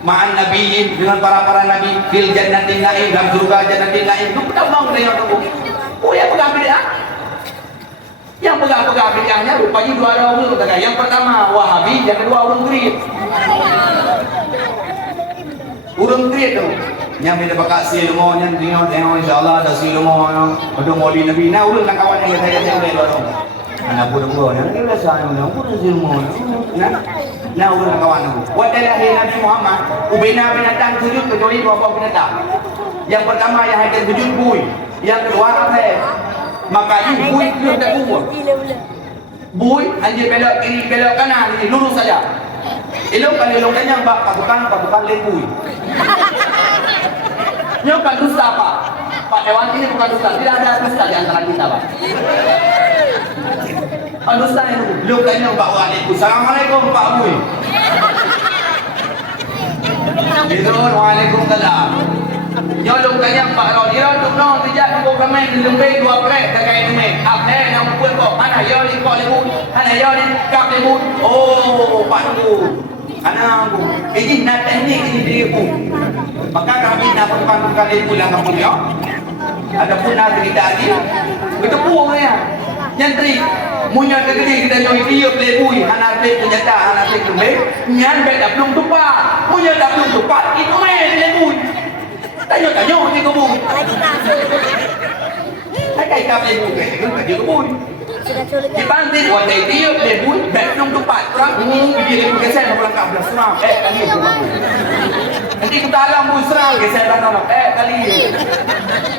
Ma'an nabiyyin dengan para nabi fil jannatin na'im dalam surga jannatin na'im. Lu pernah mau dengan aku? Oh ya pegang bid'ah. Yang pegang bid'ahnya rupanya dua orang dulu kata. Yang pertama Wahabi, yang kedua urang Grid. Urang Grid tu. Yang bila pakai silmo yang tengok insyaallah ada silmo ada maulid Nabi. Nah urang nak kawan yang saya tengok dulu. Anak budak-budak yang ni biasa orang urang silmo. Nah urang kawan aku. Waktu lahir Nabi Muhammad, ubina binatang sujud kecuali dua binatang. Yang pertama yang ada sujud bui, yang kedua apa? Maka ini bui dia tak buat. Bui hanya belok kiri belok kanan ini lurus saja. Elok yang pasukan lebui. Ini bukan dusta Pak. Pak Dewan ini bukan dusta. Tidak ada dusta di antara kita Pak. Pak dusta itu eloknya Pak Waalaikumsalam. Assalamualaikum Pak Bui. Itu Waalaikumsalam. Nyolong kanya Pak Rodira untuk no tidak buku kami di lembek dua prek terkait ini. Apa yang pun kok mana yo ni kok lebut, mana yo ni kap lebut. Oh Pak tu, anak aku. Ini nak teknik ini diriku. Maka kami nak perlukan kali pulang kampung yo. Ada pun nak cerita dia. Itu puang ya. Nyantri munya gede kita nyoi dia lebui anak pek penjata anak pek lembek. Nyan bek dah belum tupat. Munya dah belum tupat. Itu main lebui. Tanya ni kebun. Hai kap lebui ke dia kebun. Di pantai waktu dia lebui bek belum tupat. Orang dia lebui geser pulang kap belah seram. Kali tu. Nanti kita alam pun seram geser tanah. Kali.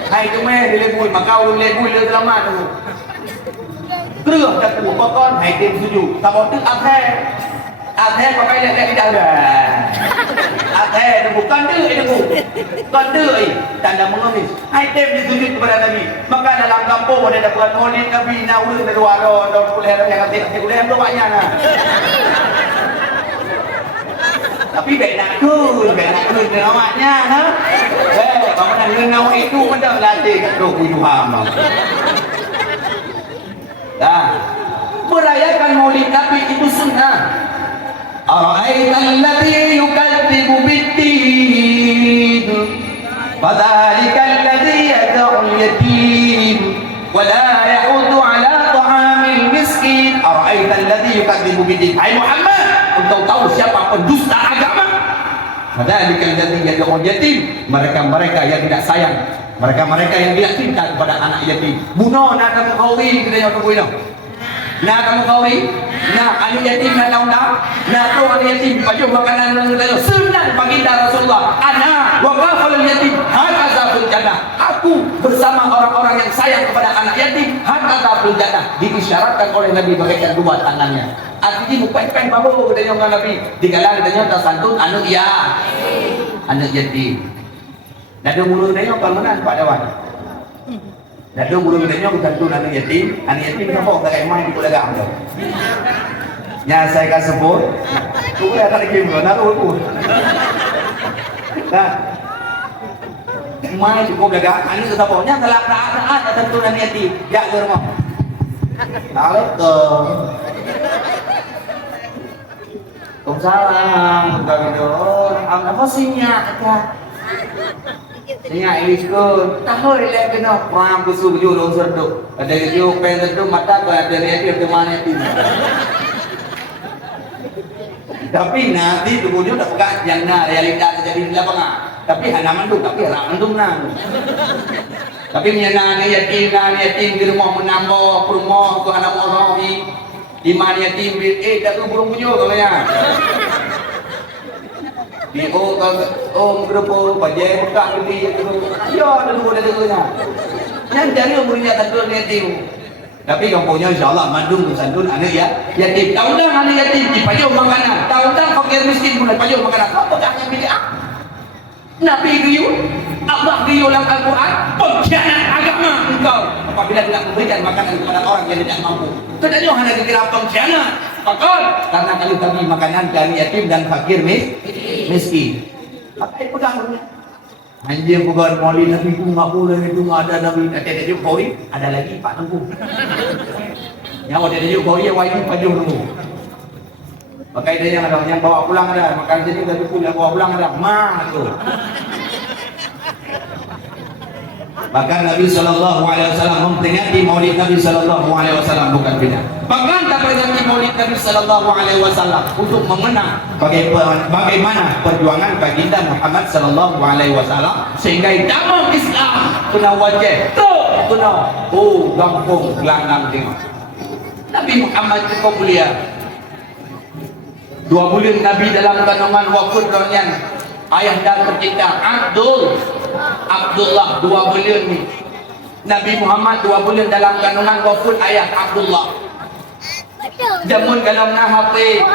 Hai tu main lebui maka urang lebui le selamat tu. Kerah dah tu pokon hai dia setuju. Sabot tu Atheh pakai lihat tidak ada. Atheh itu bukan dia itu. Bukan dia tanda mengemis. Item ditunjuk kepada Nabi. Maka dalam kampung ada dapat maulid Nabi naur dari waro dan kuliah yang kata kuliah tu banyaklah. Tapi baik nak tu namanya ha. Kamu nak dengar itu macam latih kat tu Tuhan. Dah. Merayakan maulid Nabi itu sunnah. Ara'aital ladzi yukadzibu bid-din fadzalikal ladzi yad'ul yatim wa la yahuddu 'ala ta'amil miskin. Ara'aital ladzi yukadzibu bid-din. Hai Muhammad, engkau tahu siapa pendusta agama? Fadzalikal ladzi yad'ul yatim. Mereka yang tidak sayang, mereka yang tidak cinta kepada anak yatim. Bunuh nak kamu kawi kita yang bunuh. Nak kamu kawi, nak anak yatim nak launa, nak tu anak yatim baju makanan dan lain-lain. Senang baginda Rasulullah. Ana wa ghafal yatim hakaza fil jannah. Aku bersama orang-orang yang sayang kepada anak yatim hakaza fil jannah. Diisyaratkan oleh Nabi bagaikan dua tangannya. Artinya bukan babu katanya orang Nabi. Digalang katanya tersantun anu ya. Anak yatim. Nada mulu katanya permanen Pak Dewan. Nada mulu katanya bukan tu anak yatim kenapa tak main di dagang tu. Nya saya kan sebut, tu ada lagi mulu naruh tu. Nah. Main cukup dagang anu siapa? Nya telak taat tentu anak yatim. Ya ke rumah. Tahu ke. Salam, gagidor. Apa sinya ka? Sinya iskul. Tahu ile kena pam kusu juro serdo. Ada jo pen serdo mata ko ada dia teman itu. Tapi nanti tubuhnya udah pegang jangan realita terjadi di lapangan. Tapi halaman tu tapi halaman tu menang. Tapi menyenangkan yatim di rumah menambah rumah tu anak orang ni. Di mana yatim tak tu burung punya katanya. Di berapa bajai buka gede tu. Ya dulu ada nya. Yang dari umurnya tentu yatim. Tapi kampungnya insyaallah mandung santun anak ya yatim. Tahu dah anak yatim dipajau makanan. Tahu dah fakir miskin mulai pajau makanan. Apa dah yang bid'ah? Nabi itu Allah di dalam Al-Quran, pengkhianat agama engkau apabila tidak memberikan makanan kepada orang yang tidak mampu. Tidak hanya dikira pengkhianat, pakar karena kali kami makanan kami yatim dan fakir miskin. Apa yang pegang? Anjing pegang Maulid Nabi itu nggak boleh, itu nggak ada Nabi. Ada juga Maulid, ada lagi Pak Tengku. Yang ada juga Maulid yang wajib pajung Tengku. Pakai dia yang bawa pulang ada, makan jadi dari pulang bawa pulang ada, mah tu. Bahkan Nabi Sallallahu Alaihi Wasallam memperingati Maulid Nabi Sallallahu Alaihi Wasallam bukan beda. Bahkan memperingati Maulid Nabi Sallallahu Alaihi Wasallam untuk mengenang bagaimana perjuangan baginda Muhammad Sallallahu Alaihi Wasallam sehingga agama Islam kena wajib tu kena gampung gelanggang tengok. Nabi Muhammad cukup mulia. 2 bulan Nabi dalam kandungan wafat kalian ayah dan tercinta Abdullah 2 bulan ni. Nabi Muhammad 2 bulan dalam kandungan wafat ayah Abdullah. Jamun kalau nak HP,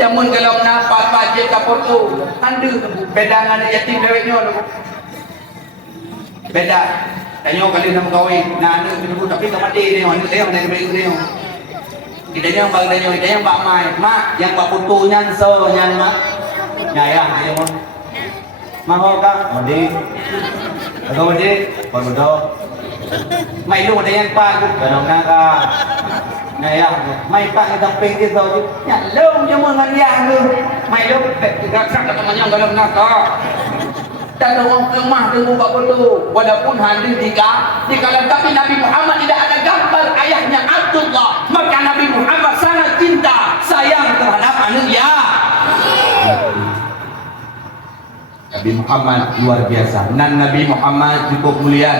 jamun kalau nak apa je kapur tu, anda beda dengan yatim deweknya tu. Beda. Tanya kali nak kahwin, nak anak tu tapi tak mati dia, anak dia nak bagi dia. Kita yang bang dia, kita yang bang mai, mak yang bang putu nyan so nyan mak. Nyai ah, ayo mon. Mau ka? Mandi. Agak mandi, bodoh. Mai lu ada yang pak, kalau nak ka. Nyai ah, mai pak kita pergi tu. Ya, lu je mon ngan yang tu. Mai lu gak sak temannya kalau nak ka. Dan orang lemah dengan buat betul walaupun hadir di kalangan tapi Nabi Muhammad tidak ada gambar ayahnya Abdullah, maka Nabi Muhammad sangat cinta sayang terhadap anaknya. Nabi Muhammad luar biasa dan Nabi Muhammad cukup mulia.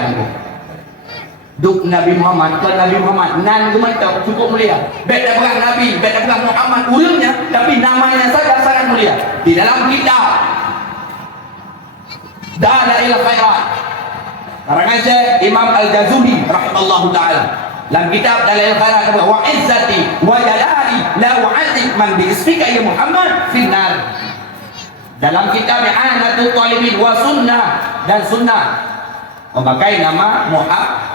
Duk Nabi Muhammad ke Nabi Muhammad nan gementau cukup mulia. Beda bukan Nabi, beda bukan Muhammad ulungnya, tapi namanya saja sangat mulia. Di dalam kitab Dalail Khairat karangan Syekh Imam Al-Jazuli rahimallahu taala dalam kitab Dalail Khairat wa izzati wa jalali la wa'azik man bi ismika ya Muhammad finnar. Dalam kitab I'anatul Talibin wa sunnah dan sunnah memakai nama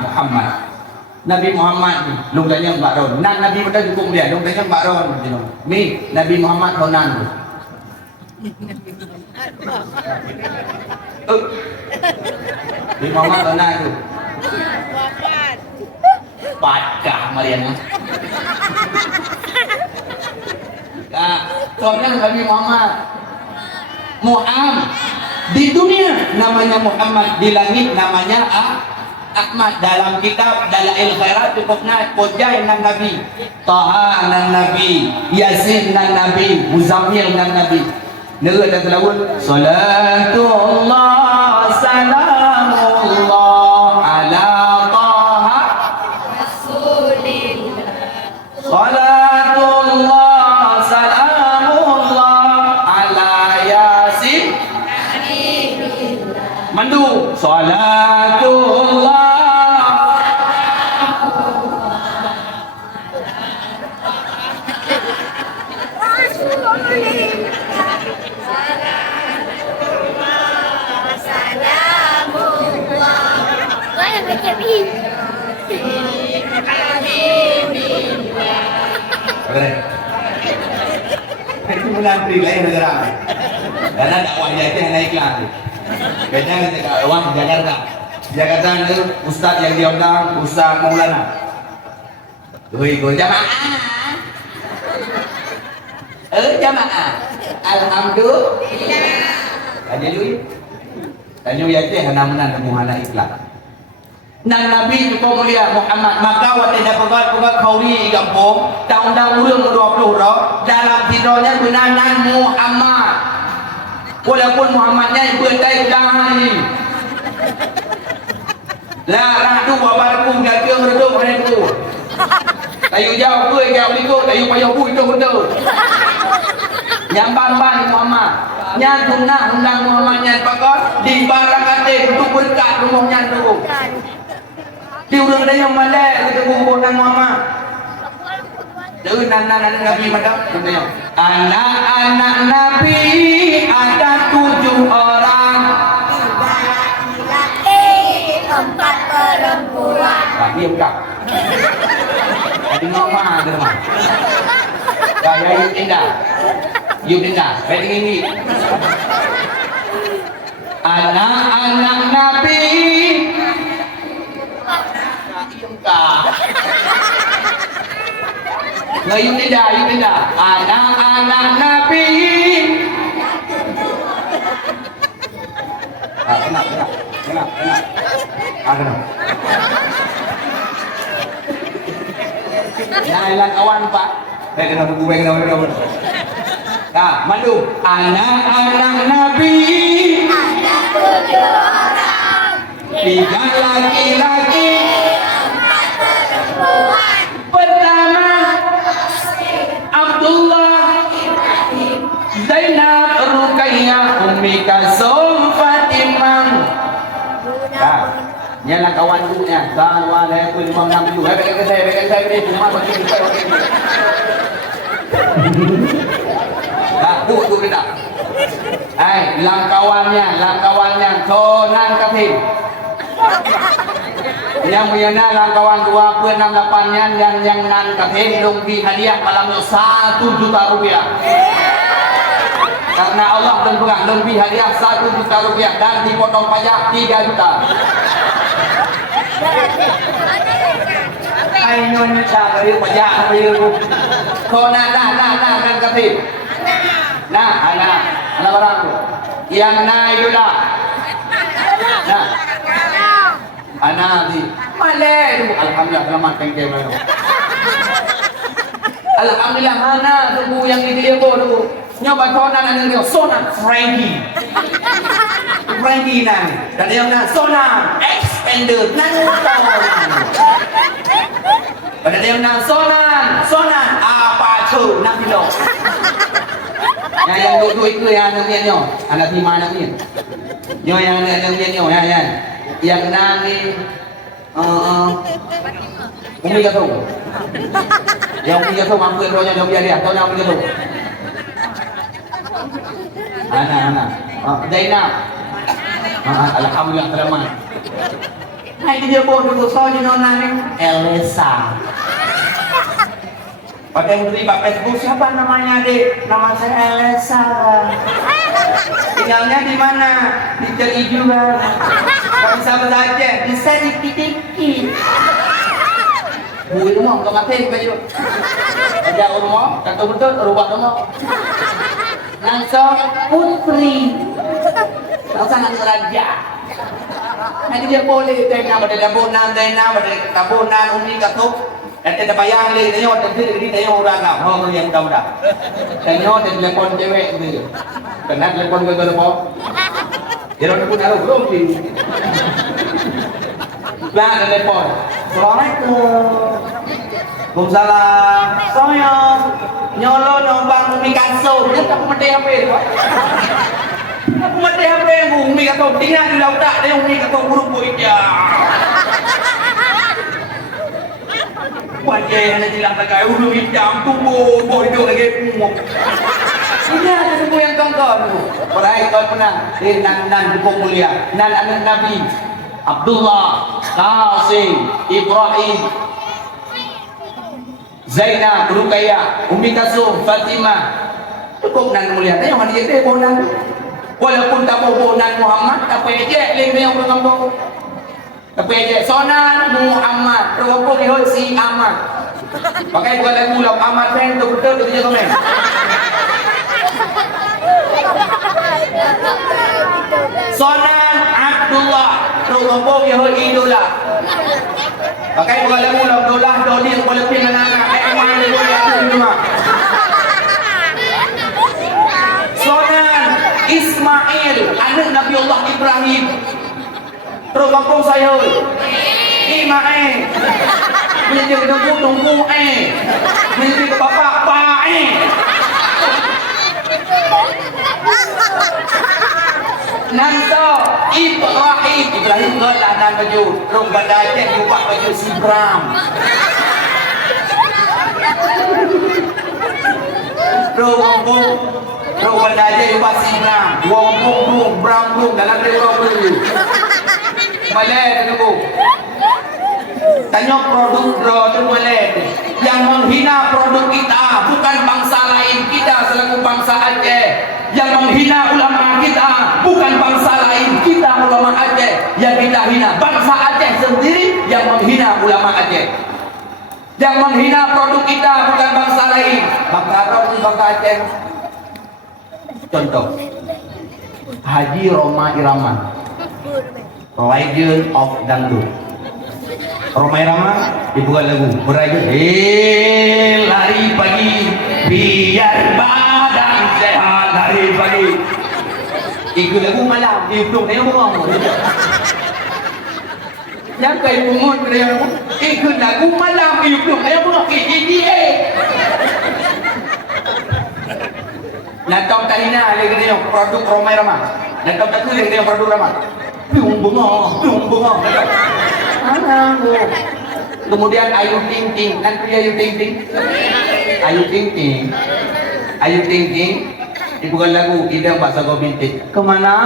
Muhammad. Nabi Muhammad ni luganya Mbak Ron. Nan Nabi pada hukum dia luganya Mbak Ron. Ni Nabi Muhammad Ronan. Di Muhammad Ronan tu. Pakah Mariana. Soalnya Nabi Muhammad di dunia namanya Muhammad, di langit namanya Ahmad. Dalam kitab Dalail Khairat cukup nak Qujai nan Nabi, Taha nan Nabi, Yasin nan Nabi, Muzammil nan Nabi. Negara dan telawun salatullah salamullah ala Taha Rasulillah. Salatullah salamullah ala Yasin mandu. Salatullah itu menantri lain negara karena dakwah dia naik lagi. Beda dengan dakwah Jakarta. Jakarta itu ustaz yang diundang Ustaz Maulana. Doi jamaah. Jamaah. Alhamdulillah. Tanya dulu. Tanya ya teh hana-hana muhana ikhlas. Nan Nabi cukup mulia Muhammad, maka waktu dia pegat kawi kampung tahun-tahun urang 20 roh dalam tidurnya benanan Muhammad. Walaupun Muhammadnya ibu tai dahai. Lah tu babarku gagang redup hariku. Tayu jauh ke jauh ikut, tayu payah bu itu betul. Nyambang ban Muhammad. Nya tunah undang Muhammadnya pakai di barang ate untuk berkat rumahnya tu. Di urang dia yang malai kita kuburan Muhammad. Jadi anak-anak Nabi macam anak-anak Nabi ada 7 orang. diam kak. Ada ngomong ada mah. Gaya yuk indah, baik ini. Anak-anak Nabi, diam kak. Yuk indah. Anak-anak Nabi. Kenapa? Nah, ilang kawan pak. Kenapa? Nah, mandu. Anak-anak Nabi. Ada 7 orang. 3 laki-laki. 4 perempuan. Pertama, Abdullah, Zainab, Ruqayyah, Ummi Kalsum, Fatimah. Nah, nyala kawan dunia. Kawan saya pun 5 6 7. Baik saya beri cuma bagi saya. Nah, tu kita. Langkawannya, Sonan Kafim. Yang punya langkawan 268-nya dan yang nan Kafim lumpi hadiah malamnya 1 juta rupiah. Karena Allah tentukan lebih hadiah 1 juta rupiah dan dipotong pajak 3 juta. Ayo nyuca dari pajak biru. Kona nah Kafim. Nah, anak barang tu. Yang naikula. Nah. Anak di Malay. Alhamdulillah selamat tengke baru. Alhamdulillah anak tu yang di dia tu. Nyoba sonan ada dia sonan Frankie nan dan yang nak sonan expander nan pada yang nak sonan apa tu nak bilo yang dua itu yang nak ni anak lima anak ni yang nak ni yang nak ni Umi kata yang Umi kata mampu yang dia tahu yang Umi kata anak Zainab. Alhamdulillah selamat. Hai dia bodoh so di nona ni Elsa. Pakai beri pak Facebook siapa namanya adik? Nama saya Elsa. Tinggalnya di mana? Di Jeli juga. Kau bisa belajar? Bisa dikit-dikit. Bui rumah kau mati baju. Ada rumah, kata betul rubah rumah. Langsung putri, langsung nanti raja. Nanti dia boleh tengah pada lambunan, tabunan, umi katuk. Nanti ada bayang lagi, tanya nanti tanya orang nak, orang yang tahu dah. Tanya telepon cewek ni, kena telepon ke telepon. Dia orang pun ada belum ni. Nah telepon. Assalamualaikum. Waalaikumsalam. Sayang. Nyolo nombang Umi Kalsum. Dia tak mati HP tu. Aku mati HP Umi Kalsum. Tinggal di lautak dia Umi Kalsum buru dia. Wajah yang hilang lagi. Ulu hitam tumbuh hidup lagi. Ini ada semua yang tongkol tu. Peraih kau pernah. Nan dukung mulia. Nan anak Nabi. Abdullah, Qasim, Ibrahim, Zainab, Ruqayyah, Ummi Kalsum, Fatimah. Cukup nan mulia. Tanya mana dia bonan. Walaupun tak bonan Muhammad, tapi ejek leh yang bergambar. Tapi ejek sonan Muhammad, terus dia si Ahmad. Pakai bukan lagu lam Ahmad fan tu betul dia komen. Sonan Abdullah, terus dia idola. Pakai bukan lagu lam Abdullah, dodi yang boleh pilih anak-anak. Mana dia boleh ada di rumah. Sonan Ismail, anak Nabi Allah Ibrahim. Terus kampung saya. Imae. Menjadi tunggu menjadi bapak Nanto Ibrahim gelanan baju rong gadajek buat baju Sigram. Rong gadajek buat Sigram. Wong brang dalam dia orang baju. Malay tu. Tanya produk draw tu boleh. Yang menghina produk kita bukan bangsa lain, kita selaku bangsa Aceh. Yang menghina ulama kita bukan bangsa lain, kita ulama Aceh. Yang kita hina bangsa Aceh sendiri yang menghina ulama Aceh. Yang menghina produk kita bukan bangsa lain. Bangsa Arab di bangsa Aceh. Contoh Haji Roma Irama, Legend of Dangdut. Roma Irama dibuat lagu berajut lari pagi biar badan sehat, lari pagi. Itu lagu malam itu dia ngomong. Yang kayak pungut dia itu lagu malam itu dia ngomong ini Natong tahina lagi dia produk Roma Irama. Natong tak lagi dia produk Rama. Piung bunga. Kemudian Ayu Ting Ting, kan pria Ayu Ting Ting. Ayu Ting Ting dibuat lagu Ida Pak Sago Bintik. Kemana?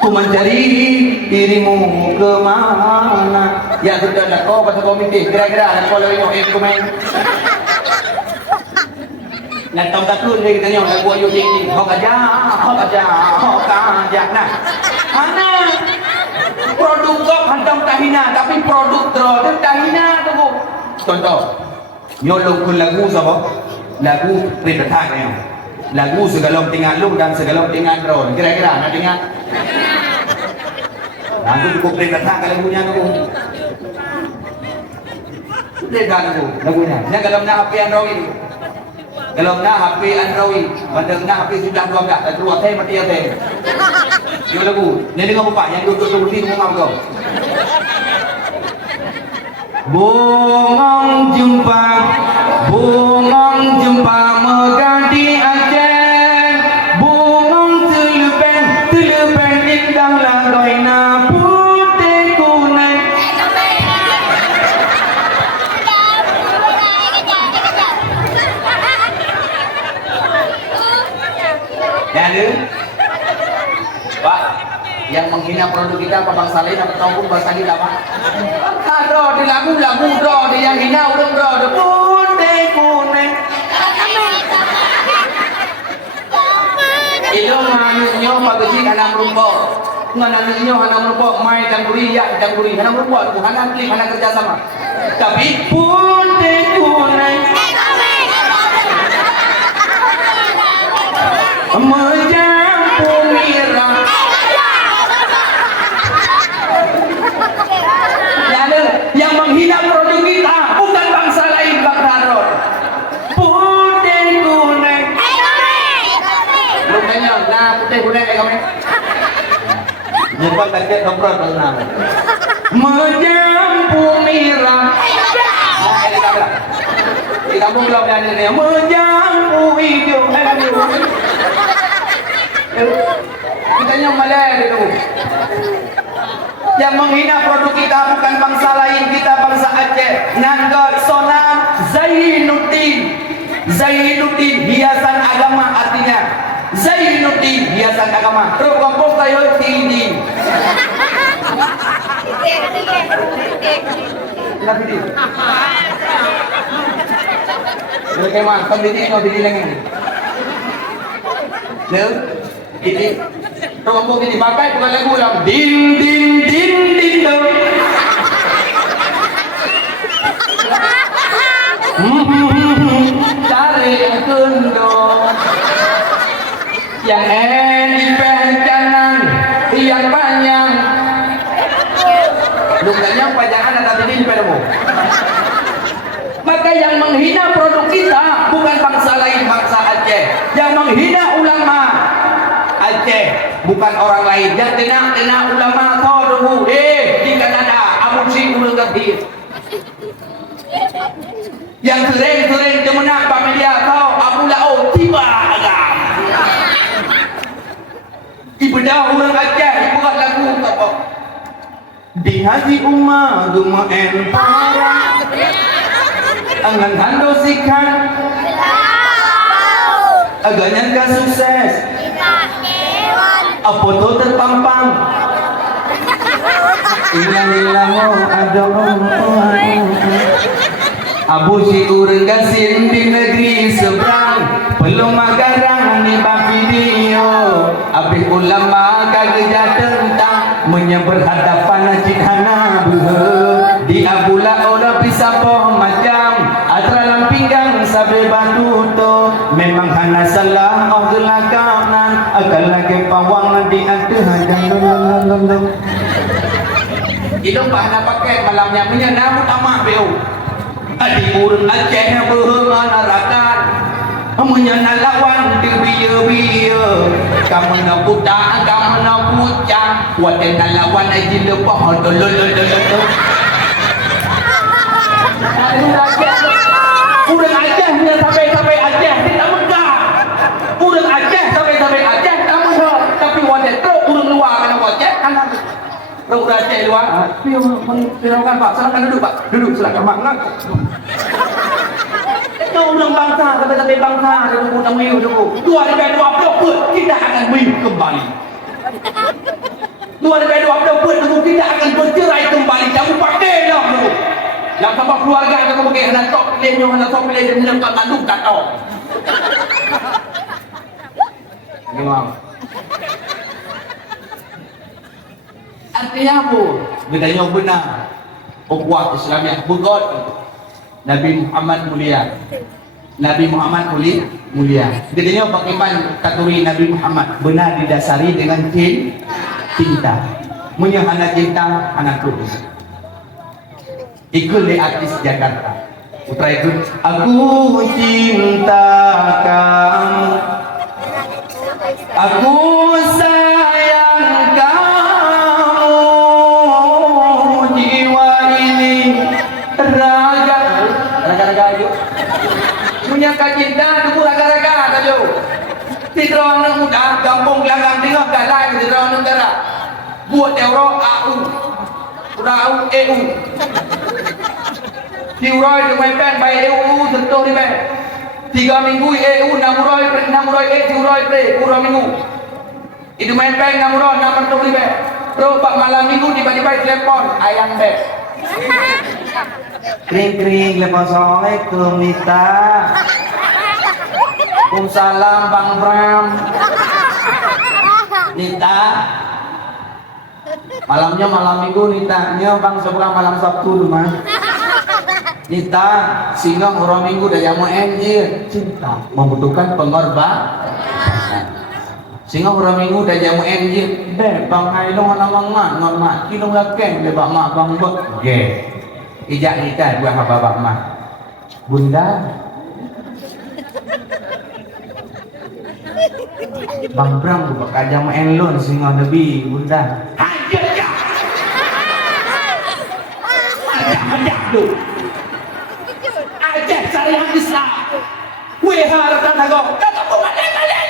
Ku mencari dirimu kemana? Ya sudah dah. Oh Pak Sago Bintik. Kira-kira ada follow you komen. Nak tahu tak tu dia tanya lagu Ayu Ting Ting. Hok aja. Nah, mana produk kau hantam tahina tapi produk draw tu tahina tu. Contoh, nyolong kun lagu siapa? Lagu Pribetak ni. Lagu Segalom Tinggal Lu dan Segalom Tinggal Draw. Kira-kira nak dengar? Lagu cukup Pribetak lagunya tu. Dia dah lagunya. Yang kalau nak apa yang draw itu. Kalau nak HP Android, pada nak HP sudah 12, tak keluar saya mati ya saya. Dia lagu, ni dengar bapak yang duduk di rumah kau. Bungong jumpa megah di Aceh. Bungong teleben indah lagoina putih kuning. Ada Pak yang menghina produk kita apa bangsa lain apa tahu bahasa kita apa? Kado di lagu do di yang hina udah do putih kuning. Itu manuknya pagasi anak merumpok. Nganannya anak merumpok mai tangguri anak merumpok bukan nanti anak kerjasama. Tapi putih kuning. Menjampu mirah. Yang menghina produk kita bukan bangsa lain, bangsa Arab. Putih kuning. Belum tanya, nah putih kuning kayak kamu. Nyimpan kaget nomor berenang. Menjampu mirah. Di kampung belum ada ni. Menjampu hijau. Kita yang Malay itu. Yang menghina produk kita bukan bangsa lain, kita bangsa Aceh. Nanggal Sonam Zainuddin hiasan agama artinya. Zainuddin hiasan agama. Terus kampung kayo tinggi. Kenapa dia? Bagaimana? Pembeli mau beli lagi? Lalu, ini kampung ini pakai bukan lagu yang din dong. Cari kendor yang di pencangan yang panjang. Lukanya panjangan ada di padamu. Maka yang menghina produk kita bukan bangsa lain, bangsa Aceh. Yang menghina ulama Aceh bukan orang lain. Dan tenang ulama tahu di Kanada Abu Sri Ulul Kabir. Yang sering kemenak pamilia tahu Abu Lao tiba agam. Ibadah orang Aceh buat lagu apa? Di Haji Umar Guma Empara Angan handosikan agaknya gak sukses apa tuh terpampang Ilahillahu Abu si urang gasin di negeri seberang belum magarang ni video abis ulama kagak tentang menyeberhadapan jihana di abula ora bisa poh macam atralan pinggang sabe batu to memang hana salah Allah kanan akan lagi pawang di atas hajang Idong bahana pakai malamnya punya namu tamak beo. Adi urang Aceh yang berhengan arakan. Amunya nalawan di biya-biya. Kamu nak buta, kamu nak pucang. Wadah nalawan aja lepah. Urang Aceh punya sampai Aceh kita megah. Urang Aceh sampai Aceh tak megah. Tapi wadah teruk urang luar kan Aceh anak. Kalau udah Aceh luar, silakan Pak, silakan duduk Pak, duduk silakan Pak. Kau udah bangsa, kata-kata bangsa, ada undang miu dulu. 2020 kita akan miu kembali. 2020 kita akan bercerai kembali. Kamu pakai dah dulu. Yang sama keluarga kamu pakai hendak tok, lenyo hendak tok, lenyo hendak tanduk tak tok. Gimana? Artinya apa? Bedanya benar. Ukhuwah Islamiyah bukan Nabi Muhammad mulia. Nabi Muhammad mulia. Bedanya bagaimana kategori Nabi Muhammad benar didasari dengan cinta. Menyahana cinta anak tulus. Ikut di artis Jakarta. Putra ikut. Aku cinta kamu. Aku sayang kamu. Punya cinta tunggu raga-raga tahu. Tidro anak muda kampung gelanggang tengok galai tidro negara. Buat euro AU. Rau EU. Diuroi dengan pen by EU tentu ni pen. 3 minggu EU 600 diuroi pre kurang minggu. Itu main pen 600 tentu ni pen. Bro pak malam minggu tiba-tiba telepon ayam pen. Kring-kring lepas sore ke Mita. Salam Bang Bram. Nita. Malamnya malam minggu Nita. Nya Bang sebelah malam Sabtu rumah. Nita, singa orang minggu dah jamu enjir. Cinta membutuhkan pengorbanan. Singa orang minggu dah jamu enjir. Bang Hailong anak mangat normat. Kilong lakeng lebak mak bang bot. Ge. Ijak Nita dua hababak mak. Bunda. Bang Bram buka kajang enlon singa nebi bunda. Hajar ya. Hajar tu. Ajar syariat Islam. Wehar dan agak. Kata buat lele.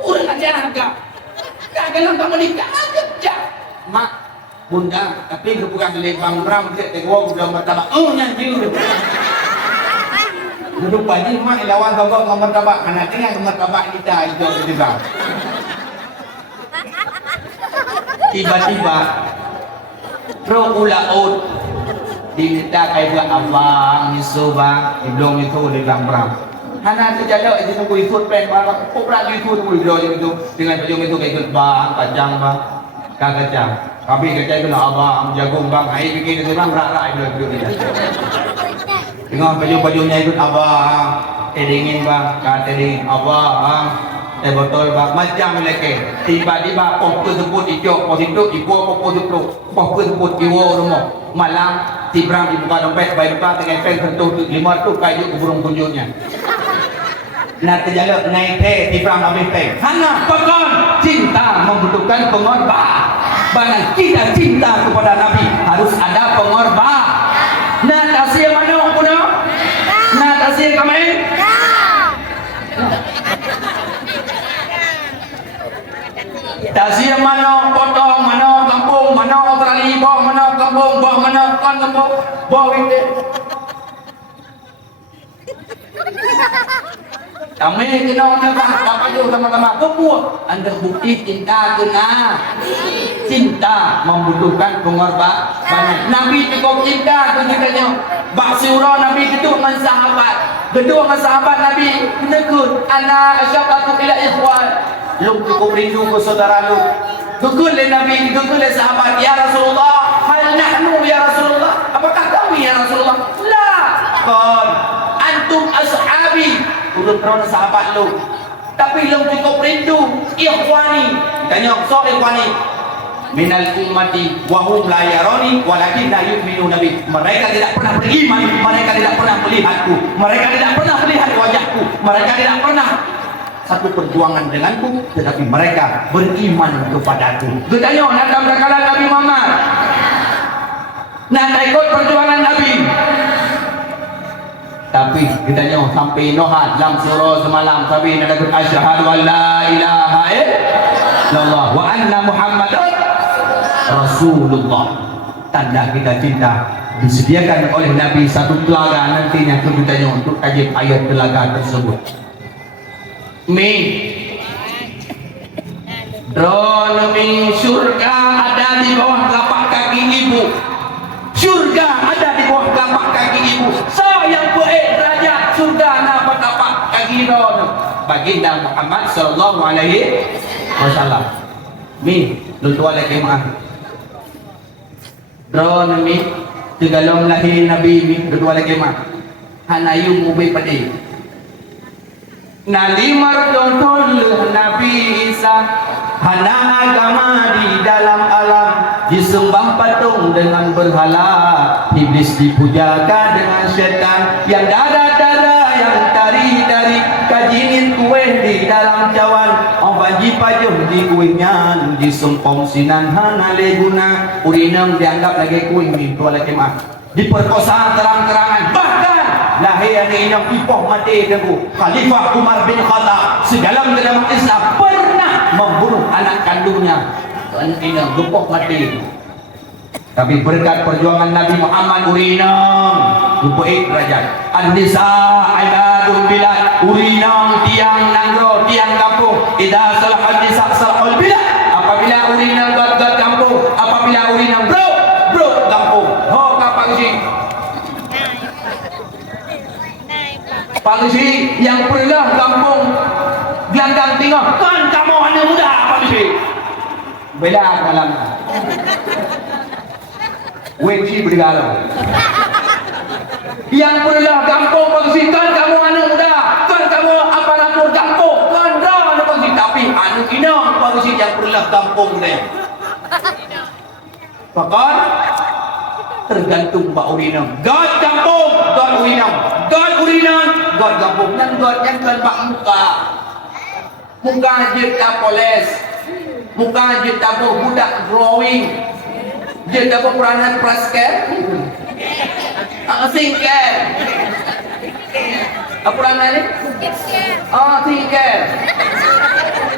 Urang ajar agak. Kagak kamu nikah aja. Mak, bunda, tapi bukan oleh Bang Bram dia tengok udah martabak. Oh nyanyi udah. Duduk pagi mak lawan bapak nomor tabak anak tinggal nomor tabak kita itu juga. Tiba-tiba pro ulaut diminta kayak buat abang isu bang belum itu di Bang Bram. Hana terjadi itu tunggu ikut pen barang kopra itu tunggu itu dengan baju itu kayak ikut bang kacang bang kacang. Kami kacang itu lah abang jagung bang air bikin itu bang rak-rak itu dia. Tengok baju-bajunya ikut abang. Dingin bang, kata dingin abang. Botol bang, macam lagi. Tiba-tiba pok tersebut hijau, pok itu ibu pok itu, pok tersebut iwo rumah. Malam Tibram dibuka dompet, bayar buka dengan pen tentu 500 kayu burung kunjungnya. Nak terjaluk naik teh Tibram habis teh. Hana pekan cinta membutuhkan pengorban. Bahkan kita cinta kepada Nabi harus ada pengorban. Nak tasir mana pun nak tasir kami? Tasir mana potong, mana kampung, mana Australia, bawah mana kampung, bawah mana kan kampung, bawah ini. Kami kena nak dapat jauh sama-sama kebuah. Anda bukti cinta kena. Cinta membutuhkan pengorbanan. Nabi cukup cinta tu ceritanya. Bak surah Nabi gedung dengan sahabat. Gedung dengan sahabat Nabi menegur. Ana asyafatu ila ikhwan. Lu cukup rindu ke saudara lu. Gegul le Nabi, gegul le sahabat. Ya Rasulullah, hal nahnu ya Rasulullah. Apakah kami ya Rasulullah? La. Qal antum ashabi. Urut kerana sahabat lu. Tapi lu cukup rindu ikhwani. Tanya, so ikhwani minal ummati wahum la yarani walakin la yu'minu nabi. Mereka tidak pernah beriman, mereka tidak pernah melihatku, mereka tidak pernah melihat wajahku, mereka tidak pernah satu perjuangan denganku, tetapi mereka beriman kepadaku. Tanya, nak dalam kalangan Nabi Muhammad, nak ikut perjuangan Nabi. Tapi ditanya sampai nohat dalam surah semalam Nabi nak kata asyhadu an la ilaha illallah wa anna muhammadan rasulullah. Tanda kita cinta disediakan oleh Nabi satu telaga nantinya untuk ditanya untuk kaji ayat telaga tersebut. Mi drone min surga ada di bawah telapak kaki ibu. Surga ada di bawah telapak kaki ibu. Yang baik derajat surga na telapak kaki drone baginda Muhammad sallallahu alaihi wasallam. Mi lu tua lagi mah. Drone mi tegalong lahir Nabi mi lu tua lagi mah. Hanayu mubai padi. Nalimar dontol Nabi Isa hana agama di dalam alam disembah patung dengan berhala, iblis dipujakan dengan syaitan yang darah-darah yang tari-tari kajinin kue di dalam cawan obanji pajuh di kuenya disumpong sinan hana leguna urinam dianggap lagi kue itu lagi mah diperkosa terang-terangan. Bahkan lahir yang inang ipoh mati debu Khalifah Umar bin Khattab sedalam Islam pernah membunuh anak kandungnya dan inang gepoh mati. Tapi berkat perjuangan Nabi Muhammad urinang lupaik derajat. An-nisa ibadul bilad urinang tiang nangro tiang kampung. Idza salahal nisa salahul bilad. Apabila urinang god kampung, apabila urinang bro kampung. Ho kapang sih Pangsi yang pernah kampung gelanggang tengah kan kamu anak muda Pangsi bela dalam wensi bergalau yang pernah kampung Pangsi kan kamu anak muda kan kamu apa lapor kampung kan dah anak Pangsi tapi anak inang Pangsi yang pernah kampung ni pakar tergantung Pak Urinam God kampung God Urinam God Urinam God kampung dan God yang tanpa muka je tak poles muka je tak budak drawing je tak peranan prasker singker apa peranan ni singker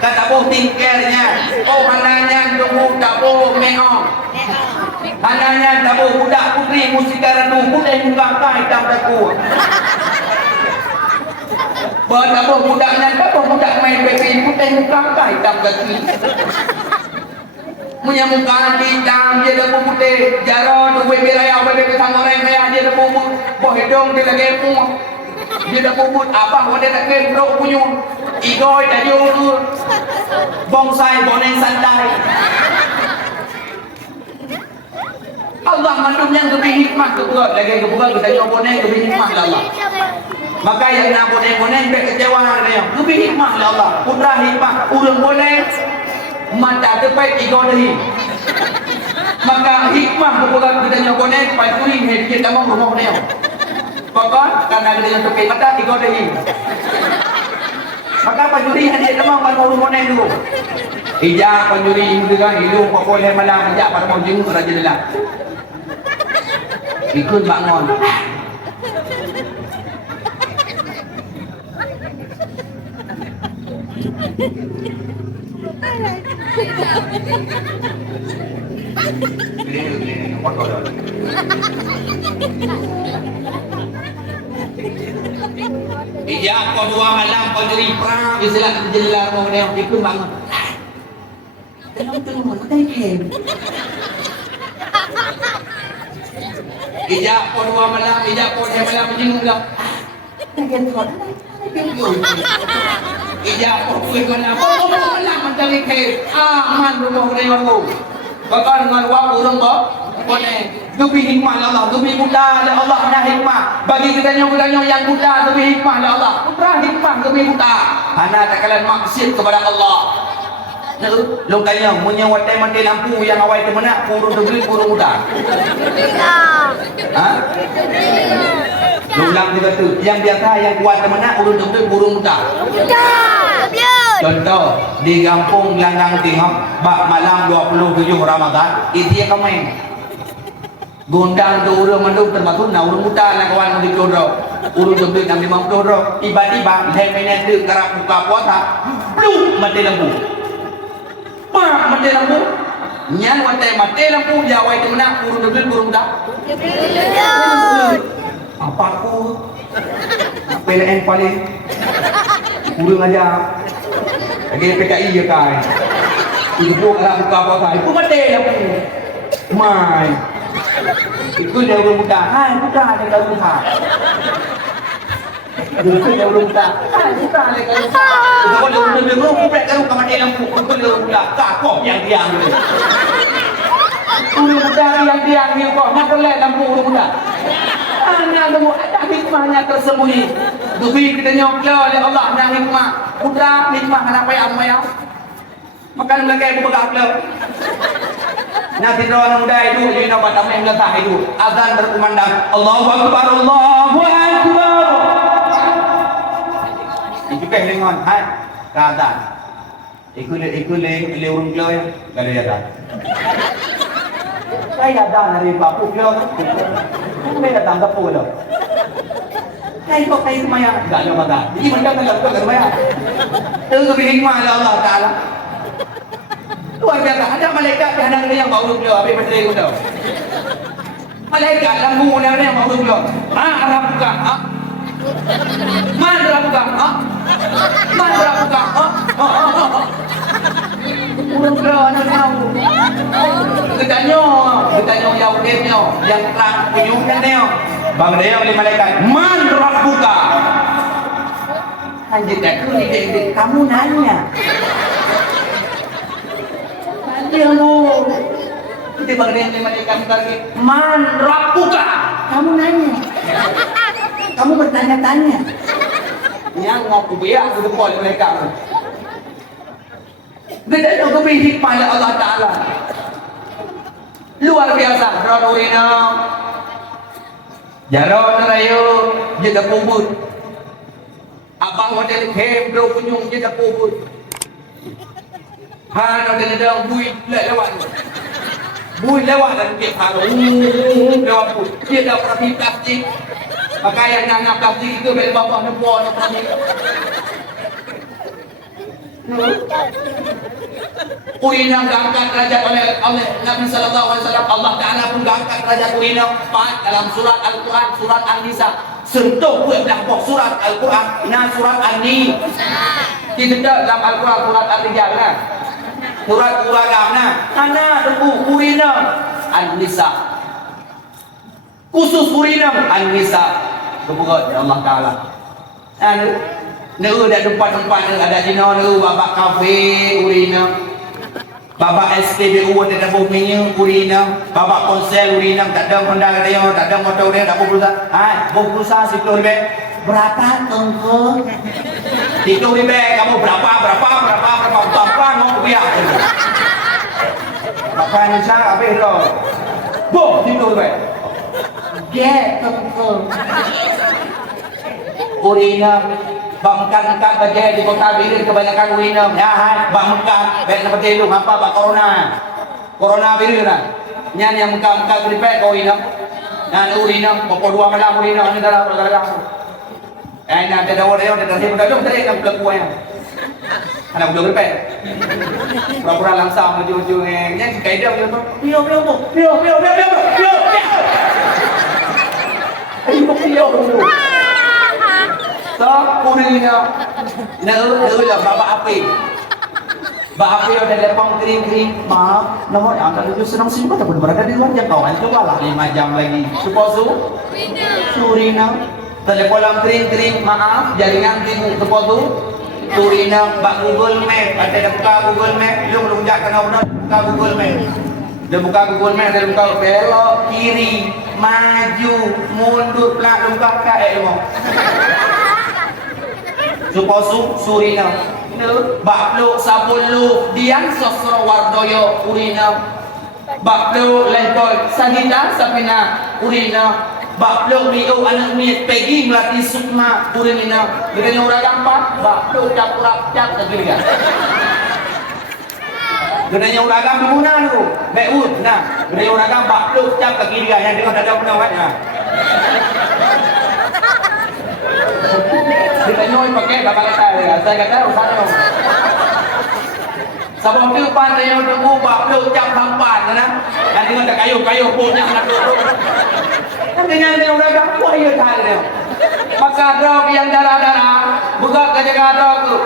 kata boh tingkernya hananya tunggu tak boh meong hananya tak boh budak putri musikaran tu budak muka hitam daku tak boh budaknya tak boh budak main pepe budak muka hitam kaki punya muka hitam dia daku putih jaro tu pepe raya pepe sangorai raya dia daku boh hidung dia lagi muak dia dah bubut apa wadah tak kendrok punya igoi dah jauh bonsai boneng santai Allah mandum yang lebih hikmah tu God lagi kebuka kita jauh boneng lebih hikmah Allah maka yang nak boneng-boneng baik kecewa dia lebih hikmah Allah putra hikmah urang boneng mata depan igoi dahi maka hikmah kebuka kita jauh boneng pacuri hediah tamang rumah dia Pokok karena dengan topik mata tiga lagi. Maka penjuri hadiah demam pada rumah ni dulu. Ija penjuri juga hidup pokok yang malam ija pada mau jenguk raja dah. Ikut bangun. Ija kau 2 malam kau jadi perang istilah jelar mau dia itu bangun. Tengok mau tengok. Ija kau 2 malam, ija kau 2 malam menjenguk dah. Tengok kau. Ija kau malam, kau malam mencari khair. Man rumah dia aku. Bahkan dengan waktu rumah, kau ni. Demi hikmah Allah, demi mudah Allah ada hikmah. Bagi kedanya-kedanya yang mudah demi hikmah Allah. Putra hikmah demi mudah. Anak tak kalian maksiat kepada Allah. Lu tanya, punya watai mati lampu yang awal itu mana? Puru degri, puru mudah. Ha? Lu ulang juga tu. Yang biasa yang kuat itu mana? Puru degri, puru mudah. Contoh di kampung Landang Tengok, bak malam 27 Ramadan, itu yang kemain. Gondang tu urang manduk termasuk na urang muda nak kawan di Jodro. Urang lebih 50 ro. Tiba-tiba lemenan tu kerap buka puasa. Pluk mati lampu. Pak mati lampu. Nyan watai mati lampu jawai tu mana urang lebih urang muda. Apa aku? PLN paling urang aja. Lagi PKI je kan. Ibu kerap buka puasa. Ibu mati lampu. Mai. Itu dia urung muda. Hai, buka dia kalau buka. Itu dia urung muda. Hai, buka dia kalau buka. Kalau dia urung muda, urung pulak kalau buka mati lampu. Itu dia urung muda. Kakok yang diam ni. Urung muda yang diam ni kok. Nak boleh lampu urung muda. Hanya lampu ada hikmahnya tersembunyi. Demi kita nyokla oleh Allah yang hikmah. Muda hikmah anak payah amaya. Makan lagi aku bergakla. Nanti orang muda itu jadi nama tamu yang letak itu azan berkumandang Allahu Akbar Allahu Akbar. Itu kan dengan hai azan. Ikut le urung klo ya, kada ada. Saya ada dari bapu klo. Kami datang ke pulau. Saya kok kayak maya, enggak ada mata. Ini mereka kan lakukan ke maya. Itu hikmah Allah Taala. Luar biasa, ada malaikat yang yang baru beliau habis menteri itu. Malaikat lampu yang baru beliau. Arab buka, Man Arab buka, Man Arab buka, Urung beliau anak tahu. Ketanya jauh dia, yang terang penyukan dia. Bang dia oleh malaikat, Man Arab buka. Anjir aku ni kamu nanya. Ilmu itu bagian yang mereka lagi man rabbuka kamu nanya kamu bertanya-tanya yang ngaku biar aku depan mereka beda itu hikmah Allah Ta'ala luar biasa Rodorina Jaron rayu jaga kubur abang model kem bro penyung jaga kubur Hana ada bui lewat. Bui lewat dan dia kalau lewat bui. Dia dah perapi plastik. Pakaian yang plastik itu dari bawah nebor perapi. Uinam diangkat derajat oleh Nabi sallallahu alaihi wasallam. Allah Taala pun diangkat derajat Uinam dalam surat Al-Quran, surat An-Nisa. Sentuh pun dah surat Al-Quran, surat An-Nisa. Kita dalam Al-Quran surat Al-Rijal kan. Surat Uragam ana tunggu Uinam An-Nisa. Khusus Uinam An-Nisa. Kebuat Allah Taala. Neu dah tempat-tempat ada jina neu babak kafe Urinam. Babak SPBU ada bumi Urinam, babak konsel Urinam tak ada honda dia, tak ada motor dia, tak ada pulsa. Pulsa situ ribe. Berapa tunggu? Situ ribe kamu berapa mau biar. Makanya saya habis lo. Bo situ ribe. Dia tunggu. Urinam bangkan bagian di kota Birin kebanyakan urinam ya bangkan baik seperti itu apa pak corona Birin kan nyan yang muka gripek kau urinam dan urinam pokok 2 malam urinam ini dalam bergerak nanti ada orang yang terhibur dah jom tadi nak buka kuahnya anak buka gripek pura-pura langsam ujung-ujung yang kaedah tu pio Purinya. Lah bapak api. Bapak api udah lepang kering-kering. Maaf, nama yang akan itu senang sih pada berada di luar jangkauan itu lah 5 jam lagi. Suposu? Surina. Telepolam kering-kering. Maaf, jaringan timu suposu? Surina. Bak Google Map. Ada buka Google Map. Belum jak kena benar buka Google Map. Dia buka Google Map, dia buka belok kiri, maju, mundur, belakang, belakang, ilmu. Suposu, Surina. Baklo, Sabulu, Dian, Sosro, Wardoyo, Urina. Baklo, Lentol, Sanita, Sapina, Urina. Baklo, Mio, anak Miet, Peggy, Melati, Sukma, Urina. Dia orang gampat, baklo, Capurap, Cap, Negeriga. Gunanya uragam di mana tu? Beut, nah. Gunanya uragam baklo cap kaki dia yang tengok ada penawatnya. Kita nyoi pakai kapal saya. Saya kata usahanya. Sabon tu pan dia tunggu baklo cap hampan na. Dan tengok ada kayu-kayu punya nak duduk. Kan dengan uragam kuah ia tahan dia. Maka drog yang darah-darah buka ke jaga drog tu.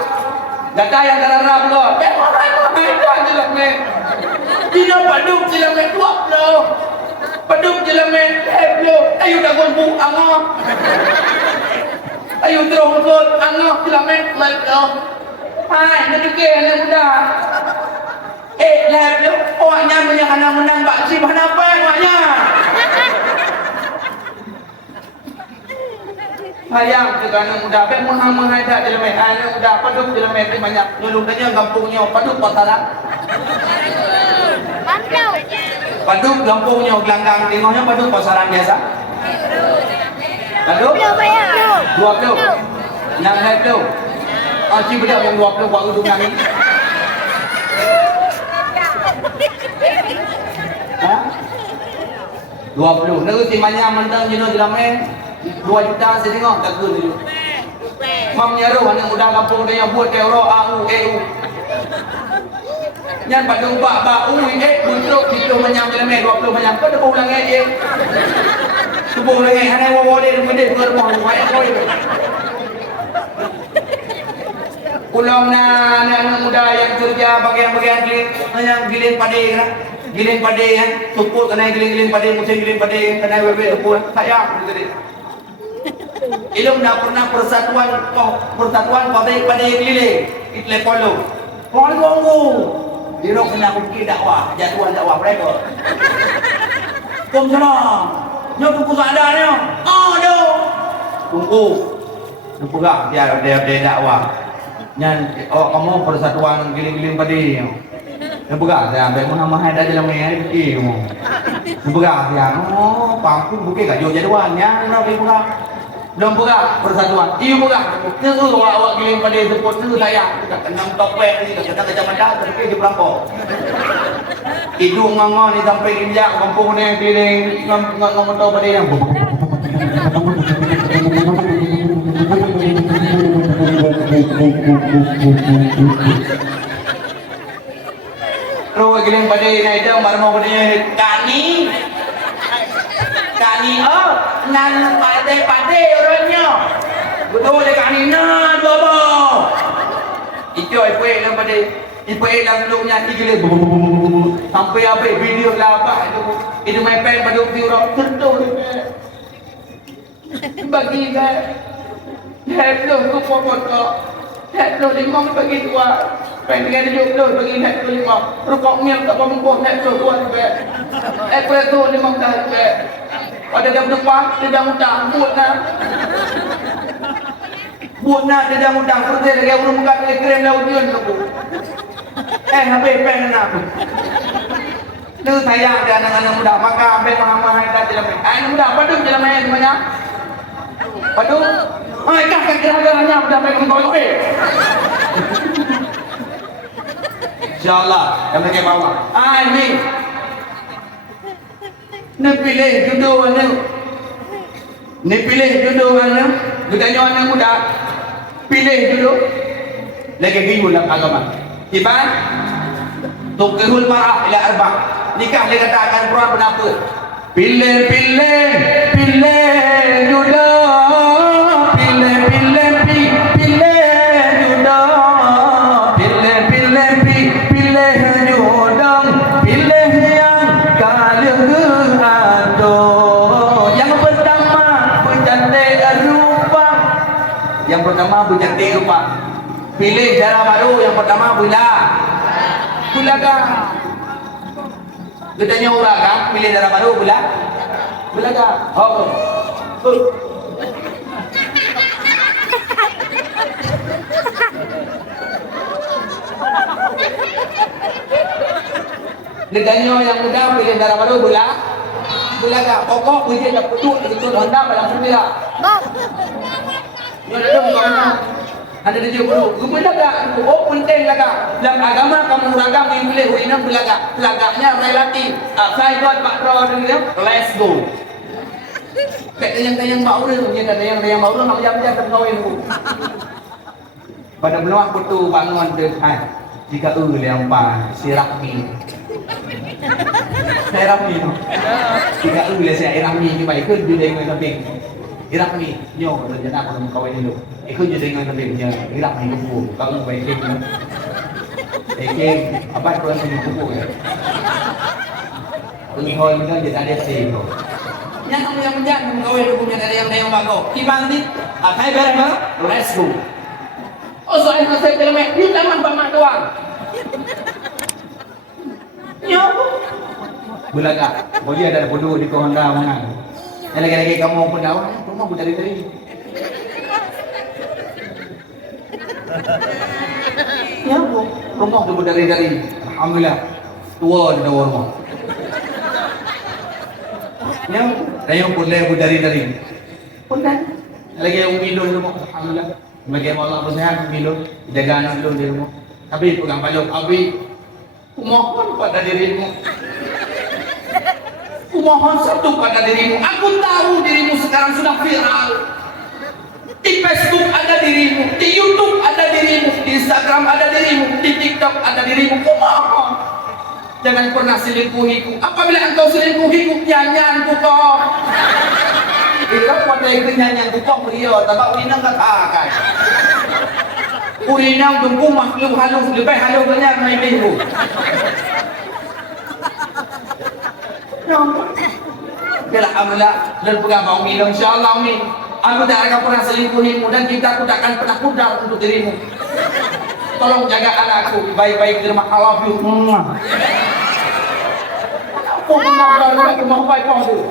Data yang darah-darah buka. Tidak paduk jelamen tuak lo, paduk jelamen lo. Ayo dah gombu angok, ayo terus kot angok jelamen lo. Hai, nanti ke anak muda. Lep lo, awaknya punya anak menang bakci apa awaknya? Hayang ke anak muda, bet mahal-mahal dah jelamen anak muda. Paduk jelamen tu banyak. Dulu-dulunya kampungnya paduk pasaran. Paduk kampungnya gelanggang tengoknya paduk pasaran biasa. Paduk 20. Yang 20. Aci bedak yang 20 buat udungan ni. Ha? 20. Lalu timanya mentang jenuh jelamen 2 juta saya tengok tak ke dulu. Mam nyaru anak muda kampung dia yang buat euro AU EU. Yang pada ubah untuk kita menyam jelamen 20 menyam kau dah ulang aja. Tubuh lagi hanya wawa dia mendek ke rumah banyak koi. Ulang anak muda yang kerja bagian-bagian giling padi kan. Giling padi kan. Tupuk kena giling padi, musim giling padi kena bebek tupuk. Sayang gitu deh. Ilmu dah pernah persatuan padi keliling. Itle polo. Polo. Dia kena bukti dakwah, jadwal dakwah mereka. Kum sana. Nyo tunggu seadanya. Aduh. Tunggu. Tunggu gak dia dakwah. Nyan kamu persatuan giling-giling padi. Tunggu gak dia ambil mahal dah dalam ni bukti kamu. Tunggu gak dia. Oh, pangku bukti gak jadwalnya. Tunggu gak. Belum buka persatuan. Iya buka. Itu awak giling pada support tu saya. Kita kena topek ni, kita kena macam tapi di perampok. Hidung nganga ni sampai injak kampung ni giling nganga motor pada yang. Terus giling pada ni ada marmo pada kani. Kani nan pandai orangnya. Betul dia kani nan bapa. Itu ipu yang pada ipu yang dulunya gila sampai apa video lah itu main pen pada orang tentu bagi kan hello tu popot kok hello limang bagi dua pen dengan hello bagi hello lima rokok mil tak pembuat hello dua tu tu limang dah ada dia berdepan, dia dah utang, buat nak dia dah utang, kerja lagi orang muka lagi krem laudion tu. Habis pen nak. Itu sayang dia anak-anak muda, maka ambil mahal-mahal dah jalan. Anak muda, paduk jalan main di mana? Paduk? Ikan kira-kiranya sudah main untuk lebih. InsyaAllah, yang mereka bawa. Ini. Ni pilih jodoh mana? Ni pilih jodoh mana? Dia tanya anak muda. Pilih jodoh. Lagi bingung dalam agama. Iban. Tukirul marah ila arba. Nikah dia katakan Quran berapa? Pilih jodoh. Pilih Yang pertama bercantik rupa. Pilih cara baru. Yang pertama bulaga. Gedanya uraga, pilih cara baru bulaga. Oh. Gedanya yang muda pilih cara baru bulaga. Pokok ujian tak betul itu Honda pada semula. Yo ada di jauh bulaga. Oh penting laga. Dalam agama kamu uraga pilih uinam bulaga. Belaganya relatif. Saya buat Pak Pro dulu. Let's go. Kayak yang baru tu, yang baru nak jam-jam terkawin tu. Pada meluang putu bangun dekat. Jika yang pa si Rahmi. Saya Rahmi tu. Jika saya Rahmi ni baik ke dia dengan lebih. Rahmi, nyo kerja nak aku kawin dulu. Ikut je dengan lebih dia. Rahmi kupu. Kamu baik ke? Apa tu yang kupu ya? Penghoi macam dia ada sih tu. Yang kamu yang menjadi kawin dulu punya dari yang bagus. Dibanding, saya berapa? Let's go. Oh soalnya saya terlemak, ni taman paman doang. Nyo. Bulaga. Boleh ada bodoh di Honda mana? Yang lagi-lagi kamu pun dakwah, kamu pun dari. Ya bu, rumah tu dari. Alhamdulillah, tua di dalam rumah. Ya, saya pun dari. Pun kan? Lagi yang minum rumah, alhamdulillah. Bagi Allah bersehat minum, jaga anak minum di rumah. Tapi pegang payung, abi, kumohon pada dirimu. Kumohon satu pada dirimu. Aku tahu dirimu sekarang sudah viral. Di Facebook ada dirimu, di YouTube ada dirimu, di Instagram ada dirimu, di TikTok ada dirimu. Kumohon, jangan pernah selingkuhiku. Apabila engkau selingkuhiku, nyanyianku kau. Ikaw patay ko nyanyian ko kau beliau, tapi urinang katakan. Urinang dungku makhluk halus lebih halus banyak mai minggu. Bila amla dan pegang bau minum insyaallah ni. Aku tak akan pernah selingkuhimu dan cintaku tak akan pernah pudar untuk dirimu. Tolong jaga anakku baik-baik di rumah. I love you. Aku mau baik-baik tu.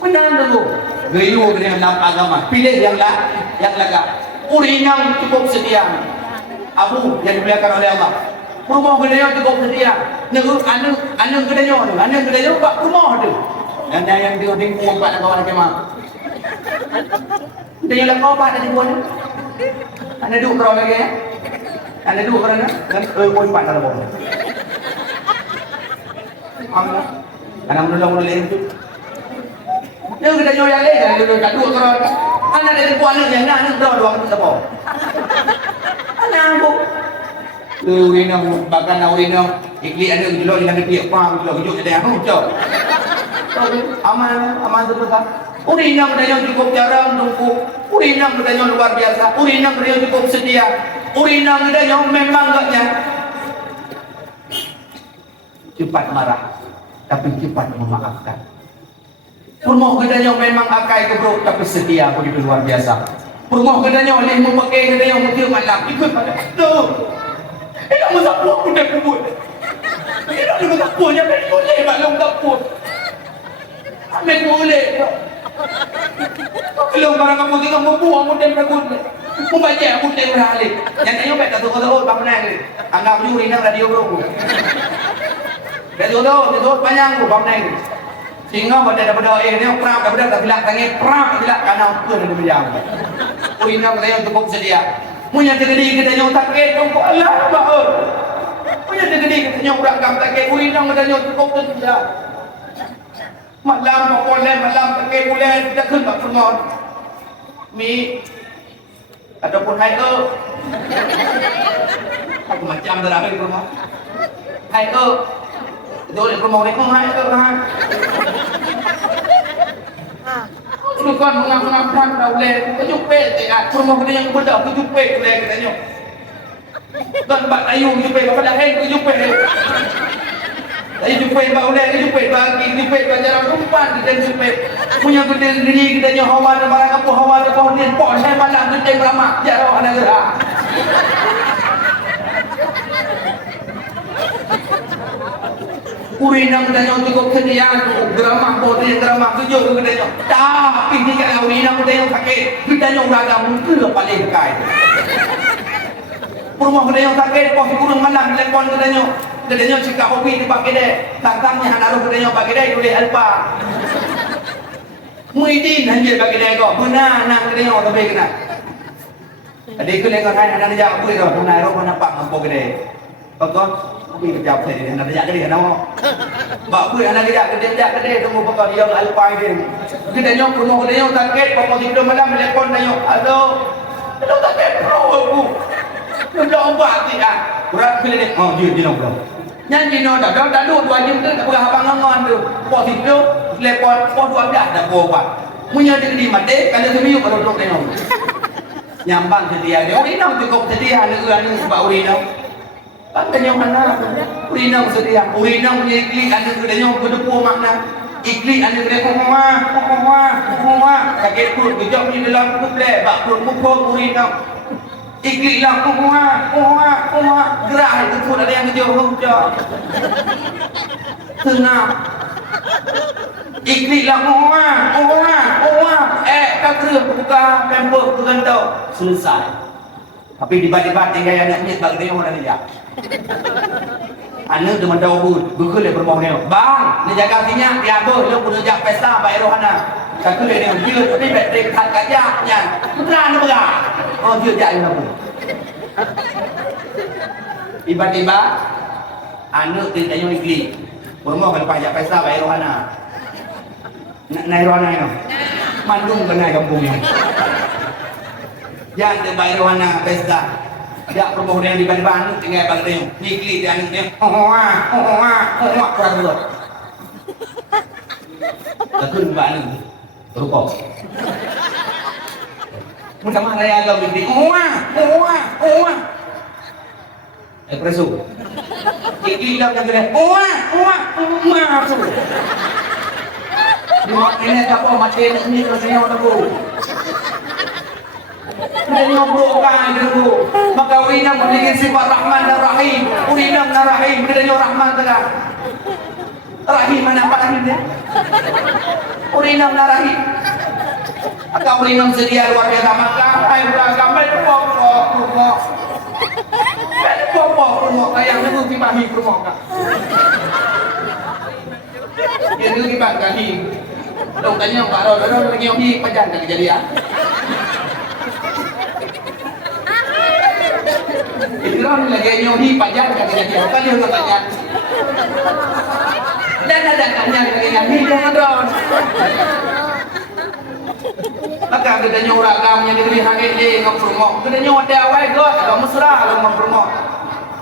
Benar dulu. Gaya dengan dalam agama. Pilih yang laga. Urinang cukup setia. Abu yang dimuliakan oleh Allah. Rumah gedenya cukup setia. Anu gedenya pak rumah tu. Dan yang dia tinggal empat kawan jemaah. Dia yang kau pak tadi pun. Anda duduk berapa lagi ya? Anda duduk berapa? Dan pun empat ada pun. Anak menolong itu. Nếu người ta nhoi ra đấy là cả đua con anh này đi qua nước nhà nga nước đó đoán được không anh nào cũng từ đi nào bahkan nào đi nào ikli ada jual dengan dia paham jual jual dia apa jual aman tu betul urinang dia cukup jarang tunggu urinang dia luar biasa urinang dia cukup setia urinang dia memang enggaknya cepat marah tapi cepat memaafkan. Rumah gedanya memang akai kebruk tapi setia begitu luar biasa. Rumah gedanya oleh memakai gedanya mungkin malam ikut pada itu. Ini masa puak pun dah kubur. Ini dah masa puaknya kan boleh maklum kapur. Ambil boleh. Kalau barang kamu tengok membuang mudah berguna. Membaca mudah berhalih. Yang tanya baik tak tahu tak pernah ni. Anggap juri nak radio bro. Radio tu panjang tu pernah ni. Sehingga pada daripada ni perang daripada tak bilang tangi perang tidak karena apa yang berjam. Uinam saya cukup sedia. Punya tergedi kita nyok tak ke tu Allah bae. Punya tergedi kita nyok berangkam tak ke uinam kita nyok cukup sedia. Malam boleh malam tak ke boleh kita kun tak semua. Mi ataupun hacker. Aku macam terakhir rumah. Hacker Dole promo ni kung hai ke ha. Lu kan mengapa dah boleh ke jupe tak promo kita yang bedak ke jupe boleh katanya. Dan bak ayu jupe apa dah hen ke jupe. Ayo jumpai bau dah, jumpai bagi, jumpai bajaran rumpan kita jumpai. Punya gede diri kita nyo hawa dan barang apa hawa dan pohon dia pon saya malam gede lama jarang ada gerak. Urinang kita nyo cukup sediaan geramah pohon dia geramah tujuh kita nyo. Tapi ni kalau urinang kita nyo sakit, kita nyo beragam mungkin paling kai. Rumah kita nyo sakit, pohon kurang malam telepon kita nyo. Kedanya cakap hobi di bagi dia, tangkangnya hanaruh kedanya bagi dia boleh alpa. Muidin hanya bagi dia kok, benar nak kedanya orang lebih kena. Adik kau lengkap kan, anak dia apa itu, benar orang nampak mampu kedai. Pokok, hobi kejap saya dia, anak dia kedai nama. Bapak pun anak dia kedai, tunggu pokok dia alpa dia. Kedanya rumah kedanya sakit, pokok tidur malam telepon dia, halo sakit bro aku. Sudah obat dia, berat kali ni, oh dia nak. Nyanyi no dah dulu 2 jam tu tak berapa ngon tu. Pos itu telepon pos 12 dah buat. Punya di mati kalau seminggu baru duduk tengok. Nyambang sedia dia. Oh ini cukup sedia negara sebab urinau. Katanya mana? Urinau sedia. Urinau punya ikli ada kedanya berdepu makna. Ikli ada kedanya kuah. Sakit perut kejap di dalam perut le, bak perut mukul urinau. Iklik lah kuah gerah itu pun ada yang kejauh tenang iklik lah kuah tak kira buka pember bergantau selesai tapi dibat-dibat tinggal yang nak nyet bagi dia orang dia anak teman tahu bukan dia berbohong bang ni jaga sinyak dia tu lu pun ajak pesta Pak Rohana satu dia dia tapi baterai kat kajaknya beran berat oh dia jadi apa tiba-tiba anak dia tanya ikli bermoh kalau ajak pesta Pak Rohana naik Rohana itu mandung ke naik kampung ni jangan dia Pak Rohana pesta dia berbohong dengan tiba-tiba anak tinggal bang dia ikli dia anak dia kurang betul takut mbak ni rukuk sama raya kau binti preso ikli dalam yang gede masuk ini kapal mati ini kerjanya orang tu dan ngobrol kan itu maka urinam memiliki sifat Rahman dan Rahim urinam dan Rahim bedanya Rahman dan Rahim mana apa Rahim dia urinam dan Rahim maka urinam sedia luar biasa maka hai beragam pokok kayak nunggu kibahi rumah kak dia nunggu kibah gahi dong tanya Pak Ro lagi yang di pajan tak kejadian Ikram lagi nyohi pajak tak kejadian kan dia nak tanya dan ada tanya lagi nyohi jangan dong maka kedanya orang agamnya negeri hangit ni ngomong kedanya ada awal god kalau mesra ngomong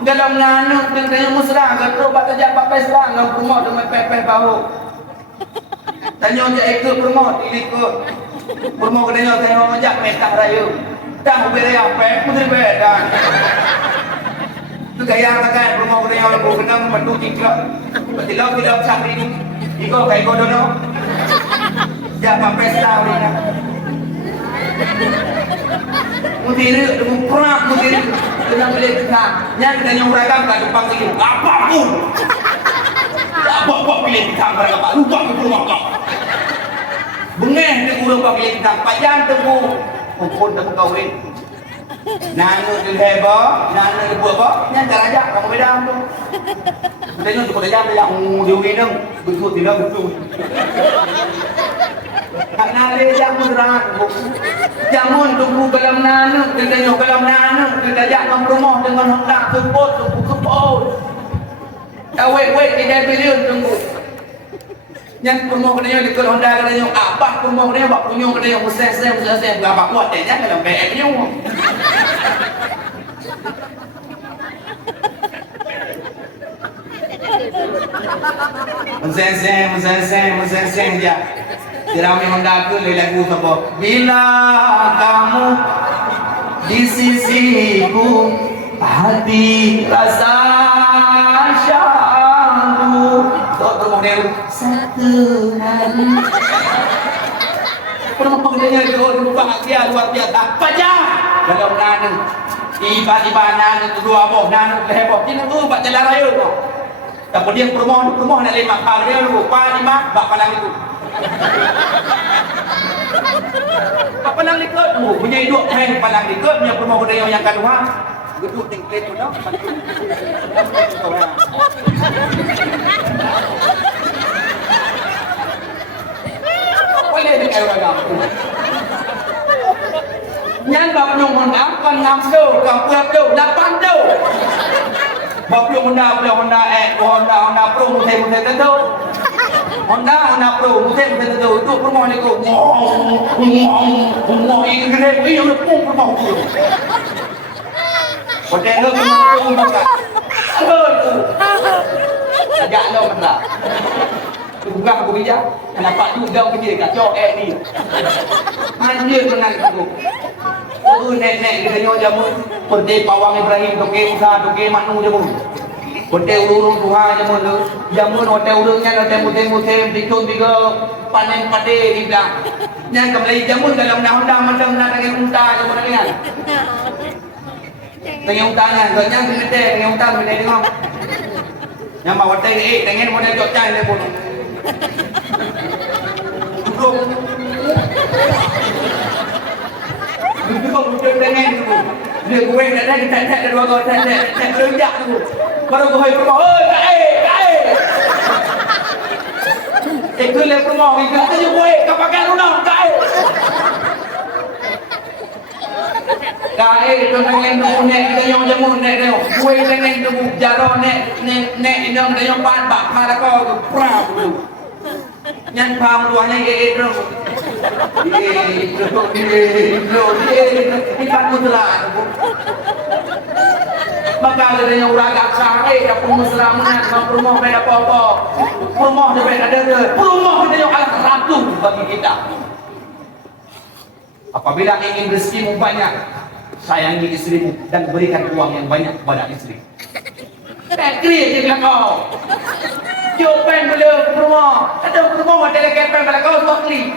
dalam nanu kedanya mesra kalau bat ajak papai serang ngomong dengan pepeh bau tanya dia ikut rumah ikut rumah kedanya saya mau ajak metah raya dah beri apa putri beda tu gaya kan rumah kedanya orang kena membantu tiga betul tidak sampai ini iko kayak godono jangan pesta ni mudiri perang mudiri dengan beli tengah yang kita ragam kat depan lagi apapun apa pilih tengah mereka pak lupa ke rumah kau bengeh dia kurang pak pilih tengah payang temu pun temu kawin nanu di heba nanu di buah yang terajak kamu beda tu kita nyu cukup jam yang diurin dong betul tidak betul karena dia jamun terang jamun tunggu dalam nanu kita nyu dalam nanu kita ajak rumah dengan hendak sebut tunggu kepol wait kita pilih tunggu yang rumah kita di kalau hendak kita nyu apa rumah kita bak punya kita yang museh berapa kuat dia jangan dalam BM nyu Menseng dia. Dirami mendaku lagu apa? Bila kamu di sisiku hati rasa syahdu model satu hari. Perumahan dia itu bahagia luar biasa. Pajak dalam nana tiba-tiba nana itu dua boh nana heboh ini tu buat jalan raya tu. Tapi dia perumahan nak lima kali dia lupa lima bak palang itu. Bak palang ikut punya hidup hang palang ikut punya perumahan dia yang kedua geduk tingklet tu dah. Boleh dia orang nhân bọc nhung Honda còn ngắm đâu còn quẹt đâu là ban đâu bọc nhung Honda Honda Pro một thêm tên đâu Honda Pro một thêm tên đâu itu permohonan itu ngomong ini gede ini udah pun permohonan hotel lu permohonan bukan sejak lo mana bukan aku bijak kenapa juga kerja kat cok ni anjir menang aku nenek kita nyo jamu perde pawang Ibrahim toke usaha toke maknu jamu perde urung Tuhan jamu hotel urungnya hotel mutem dikun tiga panen pade di belakang yang kembali jamu dalam Honda macam nak dengan unta jamu dengan unta yang gede dengan unta gede dengan yang mau hotel dengan model cocai le pun Duduk dengan tu. Dia gue nak tak dua kau tak kerja tu. Baru gue rumah, kai. Itu le rumah kita tu gue kapakan rumah kai. Kai tu dengan tu nek kita yang jamu nek dia. Gue dengan tu jaro nek indong dia yang pan bak mara kau prap tu. Nyan pam luarnya itu. Ikan mutelah maka ada yang uragak sampai dapur mesra menang rumah beda pokok rumah beda ada rumah beda yang alat ratu bagi kita apabila ingin rezekimu banyak sayangi istrimu dan berikan uang yang banyak kepada istri kekri je bilang kau Jopen boleh rumah ada rumah ada kepen pada kau dua kali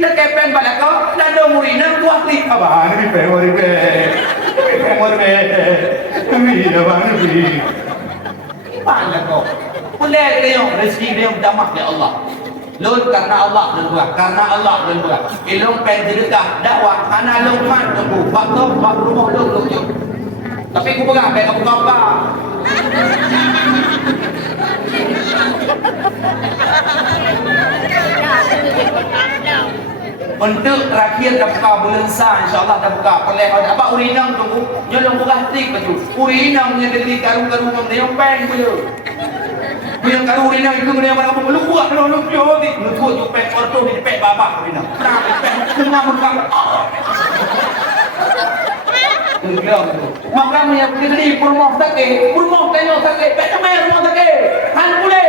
dia kepen pada kau ada murid dua kali abang ni pemori mana kau boleh dia rezeki dia damak ya Allah lun karena Allah dan buat ilmu penjelasan dakwah ana lukman tunggu waktu rumah lu tapi aku pegang kayak aku apa untuk terakhir dah buka bulan sah insyaAllah dah buka perlehan apa urinang tunggu nyolong buka trik baju urinang yang dari karu-karu yang pen baju yang karu urinang itu dia mana apa lu buat lu jodi lu buat ju pen orto di pek babak urinang pernah pen kena muka makanya beli rumah sakit tanya sakit pek temen rumah sakit han boleh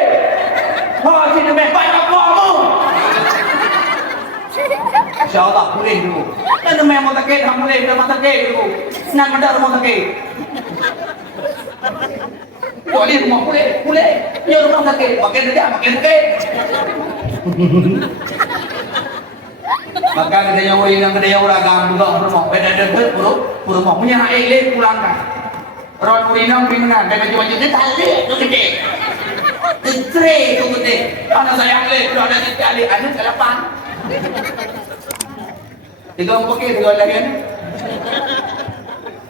sini mek banyak kamu InsyaAllah boleh dulu. Dan memang sakit, boleh rumah sakit dulu. Senang ada rumah sakit. Boleh rumah boleh. Ya rumah sakit, makin kerja, makin sakit. Maka kedai orang kedai orang juga rumah. Beda dekat rumah punya air pulangkan. Ron urinang pingan, baju dia tali tu gede. Tre tu gede. Anak sayang le, kalau ada sekali anak selepan. Tiga pakai tiga lagi ni.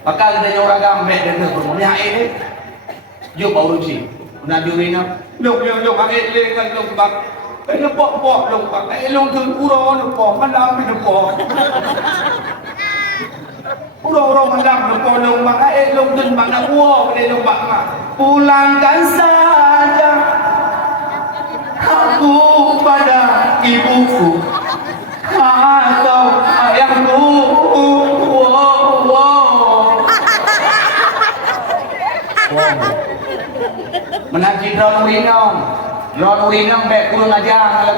Maka kita orang gambar dan bermula ini. Jom baru si. Nak jurina. Long air le kan long bak. Lepok long bak. Long tu urang lepok. Malam lepok. Urang malam lepok long bak. Long tu bak nak buah pada long bak. Pulangkan saja aku pada ibuku. Atau ayahku menanti Ron Winong baik kurung ajar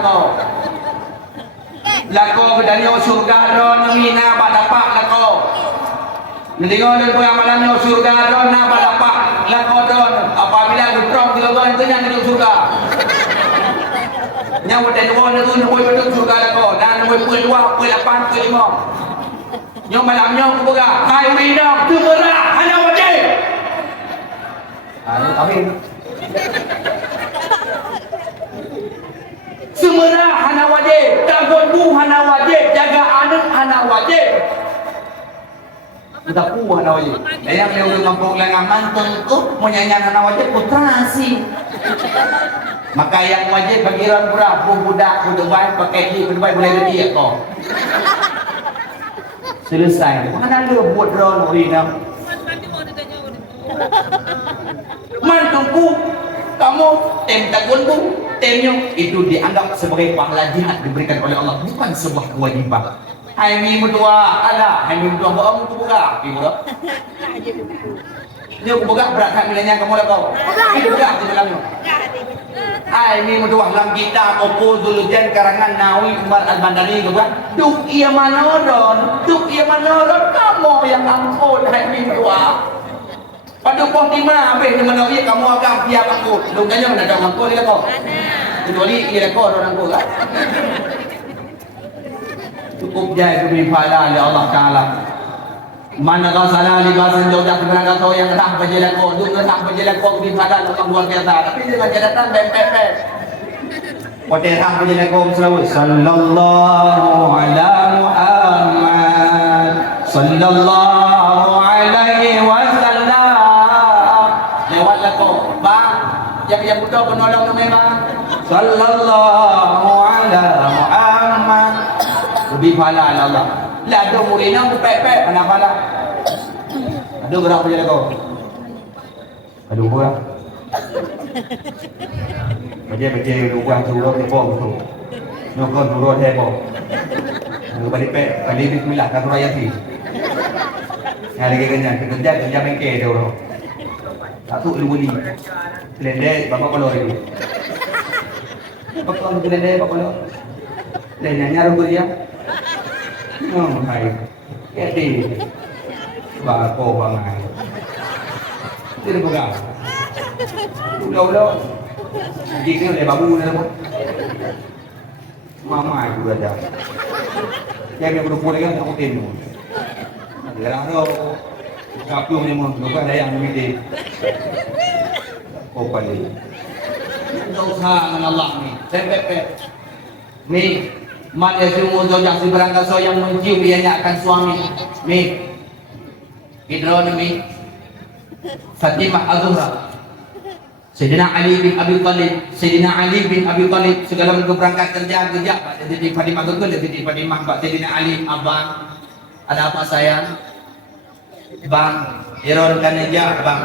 lako dari surga Ron Wina dapat lako mendengar dan pengamalannya surga Ron dapat lako Ron apabila Ron itu yang hidup surga Yang ada dua na tu nak betul surga lah kau. Dan nak pun dua, pun lapan, pun lima. Yang malamnya aku bergerak. Hai minum, gemerah, hanya wajib. Amin. Semerah hana wajib, tagonmu hana wajib, jaga anak hana wajib. Kita pu hana wajib. Yang dia udah kampung lengan mantung tu menyanyian hana wajib putra sih. Maka yang wajib bagi orang berapa budak baik pakai di baik boleh dia kau. Selesai. Mana lu buat drone hari ni? Mantuku, kamu tem tagunku, temnya itu dianggap sebagai pahala jihad diberikan oleh Allah, bukan sebuah kewajiban. Hai mi berdua ada, hai mi berdua bawa aku buka, ibu dah. Dia aku buka berat hak milenya kamu lah kau. Ini buka di dalamnya. Hai mi berdua dalam kita Opo Zulujan karangan Nawi Umar Al-Bandari juga. Duk ia manoron, kamu yang ampun hai mi berdua. Pada pun timah habis di mana ia kamu akan biar aku. Luganya mana ada aku ni kau. Kecuali ia kau orang aku kan. Cukup jaya demi pahala oleh Allah Taala. Mana kau salah libasan jauh dah kerana kau yang dah berjalan kau, duk dah berjalan kau demi pahala Allah luar biasa. Tapi jangan datang bempet. Pada dah berjalan kau selawat sallallahu ala Muhammad sallallahu alaihi wasallam. Yang buta penolong memang sallallahu ala Muhammad lebih pahala Allah. Lah ada muridnya pepek mana pahala. Ada berapa je kau? Ada berapa? Baca luang turun ke bawah tu. Nokon turun ke bawah. Balik pek, balik bismillah kan raya ti. Hari kerja bengkel dia orang. Satu lu beli. Selendek bapak kolor itu. Bapak selendek bapak kolor. Selendeknya rumput dia. Oh, baik. Jadi, bapak bangai. Tidak buka. Udah. Jika le babu ni apa? Mama itu ada. Yang berumur kan aku temu. Jarang tu. Kapung ni pun bukan ada yang mesti. Oh paling. Dosa dengan Allah ni. Sepepet. Ni mana semua zojak si berangkat so yang mencium dia akan suami. Ni. Hidro ni. Fatimah Az-Zuhra. Sayyidina Ali bin Abi Talib segala mereka berangkat kerja. Jadi Fatimah betul jadi Fatimah Sayyidina Ali abang. Ada apa sayang? Bang, iron kan aja bang,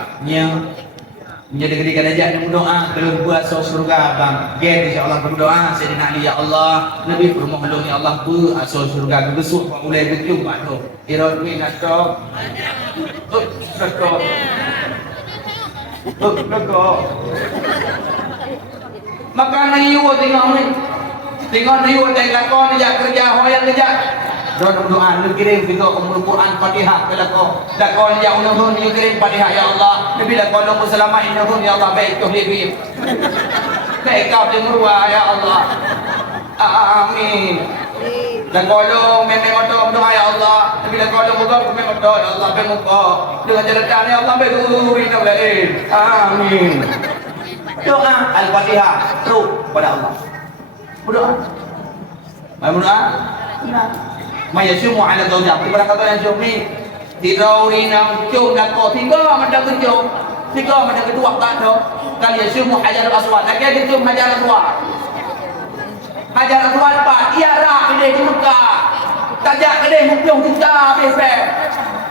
menjadi gedikan aja yang berdoa belum buat surga bang. Gen insyaallah berdoa Sayyidina Ali ya Allah, lebih bermohon ya Allah bu asal surga besok mulai betul pak tu. Iron ni nak stop. Stop. Maka niu tengok ni. Tengok niu tengok kau ni kerja hoyan kerja. Doa lu kirim kita Quran Fatihah kepada kau. Dan kau yang ulun lu kirim Fatihah ya Allah. Bila kau lu selamat inun ya Allah baik tu lebih. Baik kau dengar ya Allah. Amin. Dan kau lu memang doa ya Allah. Bila kau lu buka memang doa ya Allah bemuka. Dengan jalan ya Allah baik tu amin. Doa Al-Fatihah terus pada Allah. Berdoa. Berdoa. Maya semua ala zaujah. Ibarat kata yang syumi Tirauri nang cium dan kau tiga macam kecium. Tiga macam kedua tak ada. Kali semua Hajar Aswad. Lagi ada cium Hajar Aswad. Hajar Aswad pak. Iara kedai di Mekah. Tajak kedai mumpung kita bebek.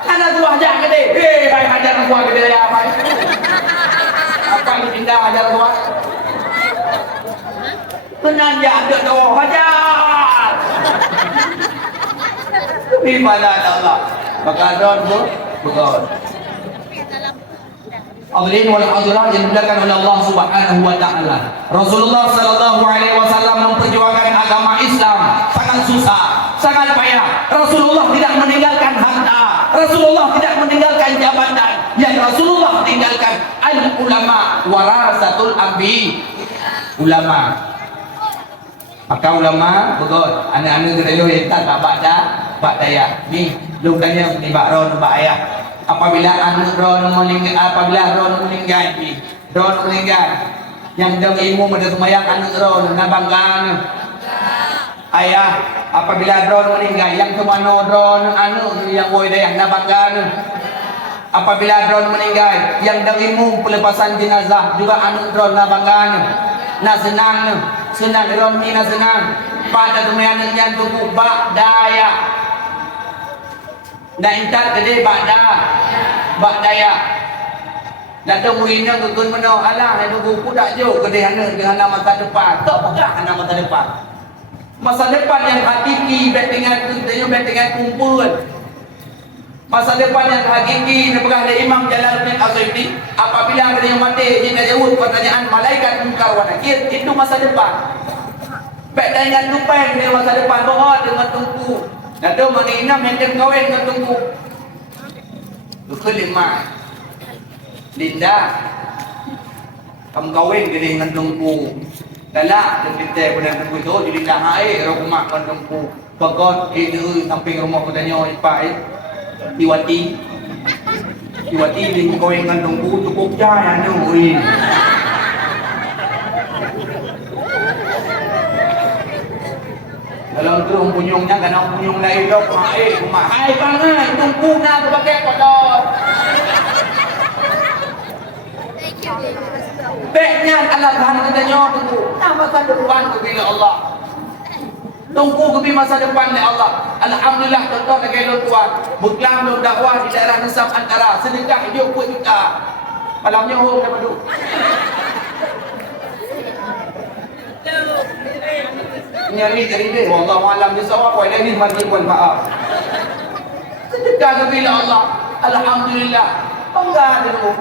Anak tua hajar kedai. Hai Hajar Aswad kedai apa? Apa yang pindah Hajar Aswad? Tenang ya ada doa Hajar. Di mana Allah? Maka don tu, betul. Hadirin wal hadirat yang dimuliakan oleh Allah Subhanahu wa taala. Rasulullah sallallahu alaihi wasallam memperjuangkan agama Islam sangat susah, sangat payah. Rasulullah tidak meninggalkan harta. Rasulullah tidak meninggalkan jabatan. Yang Rasulullah tinggalkan al ulama warasatul anbi. Ulama Akau ulama begot anak-anak kita yo entar bak daya ni lu tanya ni bak ron bak ayah apabila anak ron meninggal ni ron meninggal yang dah ilmu pada semayang anak ron na banggaan ayah apabila ron meninggal yang kemana ron anak yang boy daya na banggaan apabila ron meninggal yang dah ilmu pelepasan jenazah juga anak ron na banggaan na senang ron ni na senang pada semayang yang tubuh bak daya dah intat gede bak daya nak tunggu ina kekun mana alah nak tunggu budak jo gede hana masa depan tak pegah hana masa depan yang hakiki bettingan kumpul masa depan yang hakiki pegah dari Imam Jalaluddin As-Suyuti apabila ada yang mati dia jawab pertanyaan malaikat munkar wa nakir itu masa depan bettingan tupai dia masa depan bahwa dengan tunggu dah tu mana inam yang kawin dengan tunggu kelima Linda kamu kawin dengan tunggu galak dan kita pada tunggu itu jadi dah air rumah kan tunggu bagot itu samping rumah katanya ipak Tiwati di kawin dengan tunggu cukup jaya ni kalau tu punyungnya kena punyung lain dok hai bangai tunggu na tu pakai kodok baiknya Allah Tuhan katanya tunggu masa depan kepada Allah tunggu ke masa depan ni Allah alhamdulillah tuan-tuan dan kawan tuan berkelam dalam dakwah di daerah Nusam Antara sedekah hidup pun juta malamnya home dah padu nyari dia wallah malam dia sawah poin ni mati pun maaf sedekah kepada Allah alhamdulillah bangga dulu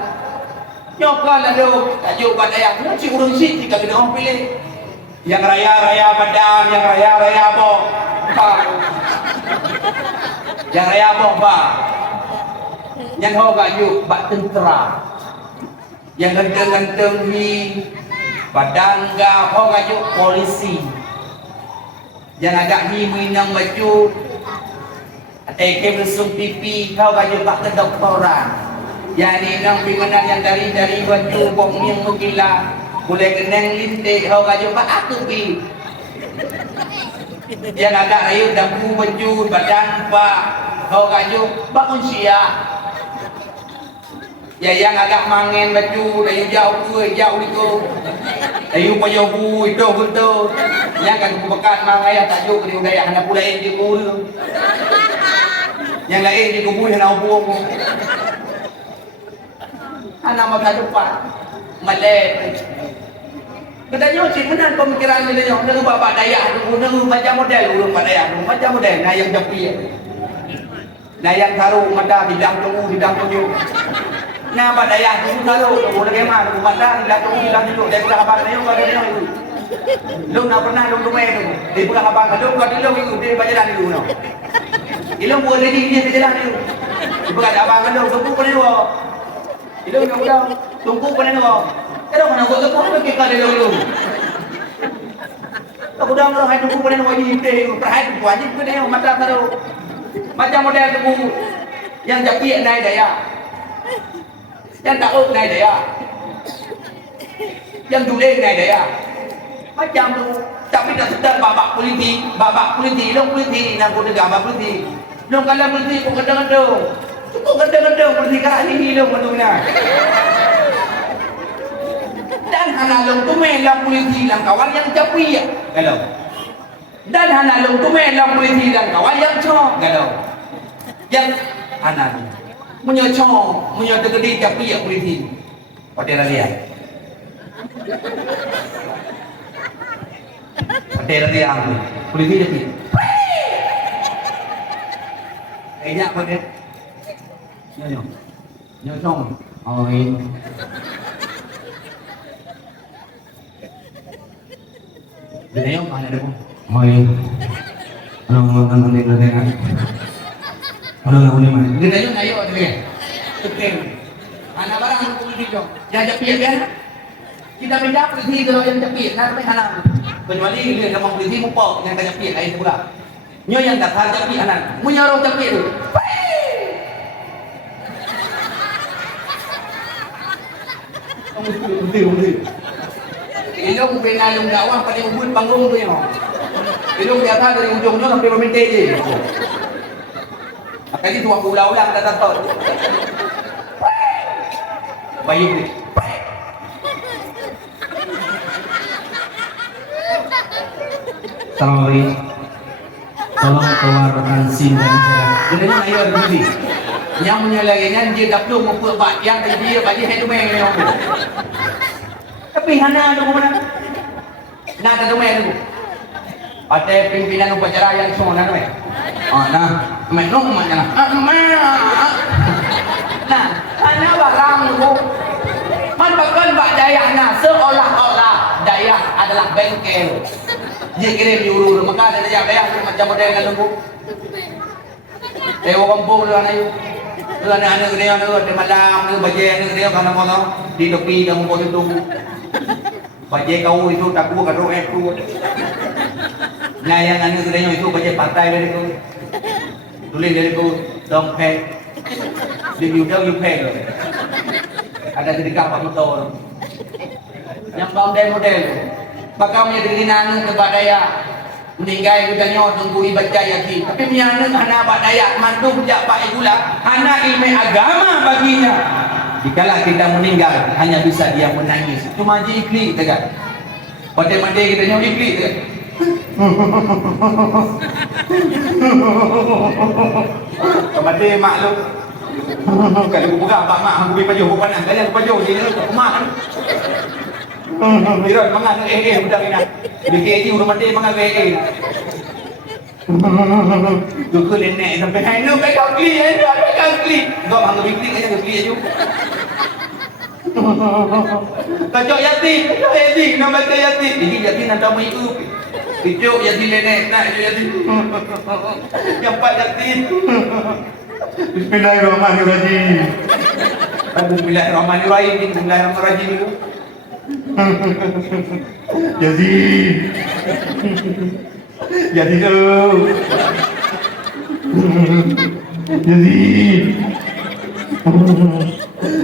nyokal ada tajuk badayang mesti urung sik jika kita orang pilih yang raya badan yang raya apa yang raya apa yang ho gayu bak tentera yang ganteng-ganteng ni badan ga ho gayu polisi yang agak ni minang baju tekem lesung pipi kau gayu bak kedoktoran yang ni nang pinganan yang dari baju bong yang menggila boleh kenang lintik kau gayu bak aku pi yang agak rayu dampu baju badan pak kau gayu bak usia ya yang agak mangen baju rayu jauh itu rayu payah bu itu betul yang kan bekat mangai tajuk ni udaya hana pula yang dikul yang lain dikubur hana buang hana masa depan malek katanya cik benar pemikiran ni dia dengan bapak dayak tu dengan macam model urang dayak tu macam model nayang japi nayang taruh mata bidang tunjuk nah bapak dayak tu taruh tu boleh kemana tu mata bidang tunjuk dia bilang abang ni ada dia itu lu nak pernah lu rumah tu dia bilang abang lu kau di lu itu dia baca dan dulu no ilmu boleh dia jalan tu dia bilang abang lu tunggu pada lu ilmu nak udah tunggu pada lu kalau mana gua kau pergi ke dulu. Aku dah orang hai tunggu pada wajib deh, perhati wajib ke dia mata taruh. Macam model tunggu yang japi naik daya. Yang tak naik daya. Yang dulu naik daya. Macam tu. Tapi tak sedar babak politik, long politik nak guna gambar politik. Long kalau politik pun kadang-kadang. Cukup kadang-kadang politik kerana ini long benar. Dan hanalong tumelang politik lang kawan yang capi ya galau dan hanalong tumelang politik lang kawan yang cok galau yang hanal menyocong menyodegedi capi ya politik pada lihat pada lihat politik capi kayaknya pada nyocong oh ini dia yang mana dulu? Main. Ano nanti. Ano mana? Dia yang ayo dia. Oke. Anak barang aku dulu. Jangan japir kan? Kita beda pergi kalau yang japir, nanti anak. Kecuali dia dah mampu diri mumpah yang tak japit air pula. Nyo yang tak tahan japit anak. Mu yang orang japit tu. Betul. Ilmu pengalung dakwah pada ubud panggung tu yang. Ilmu di atas dari ujungnya sampai berminta je. Makanya tu aku ulang-ulang dah tak tahu. Baik ni. Assalamualaikum. Tolong keluarkan SIM dan saya. Kemudian ayo begini. Yang menyalahinya dia tak perlu membuat bak yang dia bagi head to man ni. Tapi hana tu mana? Nak ada domain tu. Ada pimpinan upacara yang semua nak domain. Nah, menung mana? Nah, hana barang tu. Man bakal bak daya nah seolah-olah daya adalah bengkel. Dia kirim diurus maka ada daya macam model dengan lembu. Dewa kampung lu anak lu anak dia ada malam lu baje dia kalau mau di tepi kamu boleh tunggu. Baje kau itu takut karo itu. Nah yang anak dia itu baje partai dari tu. Tulis dari tu dompet. Di YouTube ada ketika Pak Betul. Yang model maka punya keinginan kepada daya meninggal kita tunggu ibadah yakin tapi miana hana pak daya mandu jak pak igula hana ilmu agama baginya dikala kita meninggal hanya bisa dia menangis cuma je ikli dekat pada kita nyo ikli dekat kepada maklum kalau buka pak mak aku pergi pajuh bukan kalian pajuh sini mak Miron mangan budak ina. BKJ udah mati mangan Duku nenek sampai hai no pegang kli. Kau hang bikli aja kli aja. Kacau yatim nama yatim. Jadi yatim nak tahu itu. Pijuk yatim nenek nak yatim. Cepat yatim. Bismillahirrahmanirrahim. Bismillahirrahmanirrahim.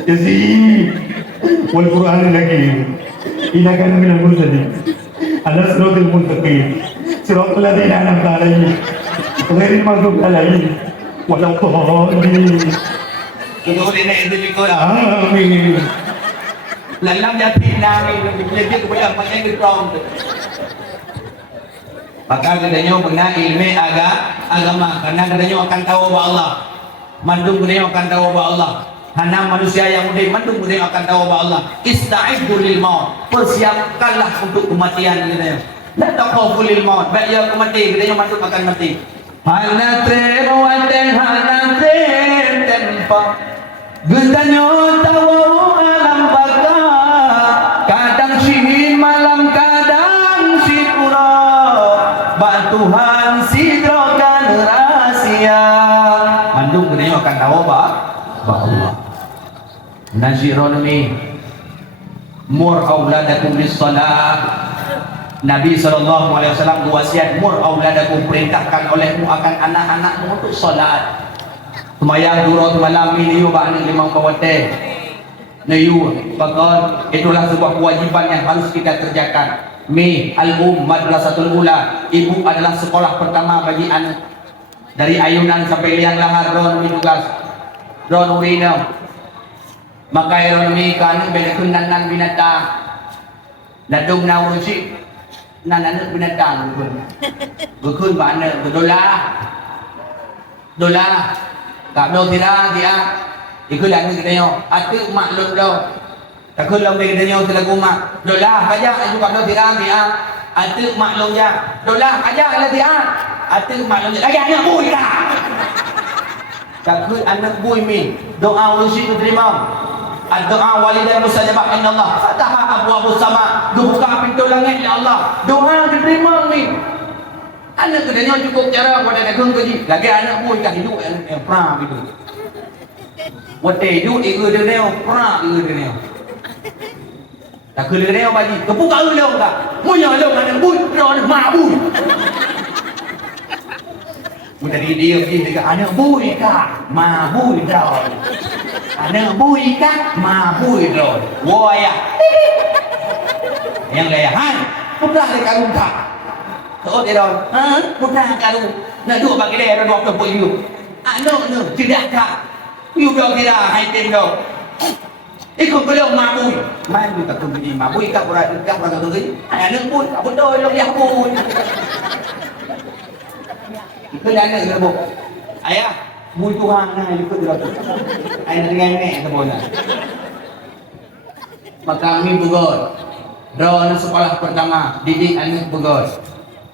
Yazid wal Quran lagi innaka minal mursalin ala siratal mustaqim siratal ladzina an'amta alaihim ghairil maghdubi alaihim waladdallin. Kemudian itu juga amin. Lalang yatim nami lebih kepada apa yang dikrong. Maka katanya mengenai ilmu agama karena katanya akan tahu bahwa Allah. Mandung katanya akan tahu bahwa Allah. Hana manusia yang mudah mandung katanya akan tahu bahwa Allah. Ista'iddu lil maut. Persiapkanlah untuk kematian katanya. La taqafu lil maut. Baik ya kematian katanya mandung akan mati. Hana trem waten hana trem tempa. Gendanya tahu alam baka. Kadang si malam kadang si pura. Bak Tuhan sidrokan rahasia. Mandung katanya akan tahu bahwa Allah. Nazironomi mur auladakum bis salat. Nabi SAW berwasiat mur auladakum, perintahkan olehmu akan anak-anakmu untuk solat. Semayang durut malam ini ba'ni limang kawate. Nayu, maka itulah sebuah kewajiban yang harus kita kerjakan. Madrasatul ula. Ibu adalah sekolah pertama bagi anak. Dari ayunan sampai liang lahar ron tugas. Ron wino. Maka ron mi kan belakun nan binatang. Ladung na urusi nan binatang. Berkun mana dola. Tak ada dia. Ikut lagu kita nyo. Ati maklum dah. Tak kena kita nyo selagu mak. Dola aja itu kalau dia. Ati maklum ya. Dola aja lah dia. Ati maklum lagi anak bui dah. Tak kena anak bui mi. Doa urusi itu terima. Doa walidah mustajabah inna Allah fataha abwaabus sama. Buka pintu langit ya Allah. Doa diterima mi. Anak kedanya cukup cara pada dagang gaji. Lagi anak pun dah hidup yang pra gitu. Wate hidup itu dia pra itu dia. Tak kena dia bagi. Kebuka lu tak. Munya lu nak bui, ron mabui. Mudah dia pergi dekat anak bui kah? Mabui ron. Anak bui kah? Mabui ron. Waya. Yang lehan, putra dia karung tak. Tahu dia ron. Putra karung. Nak duk bagi dia ron waktu pun you. No, tidak kah? You dah kira hai tem dah. Ikut beliau mabui. Mabui tak tunggu mabui tak orang tunggu. Anak bui, tak betul lo yang bui. Itu anak dia bu. Ayah, bui Tuhan nah ikut dia tu. Ayah dengan nenek semua. Maka kami bugot. Ron sekolah pertama didik anak bugot.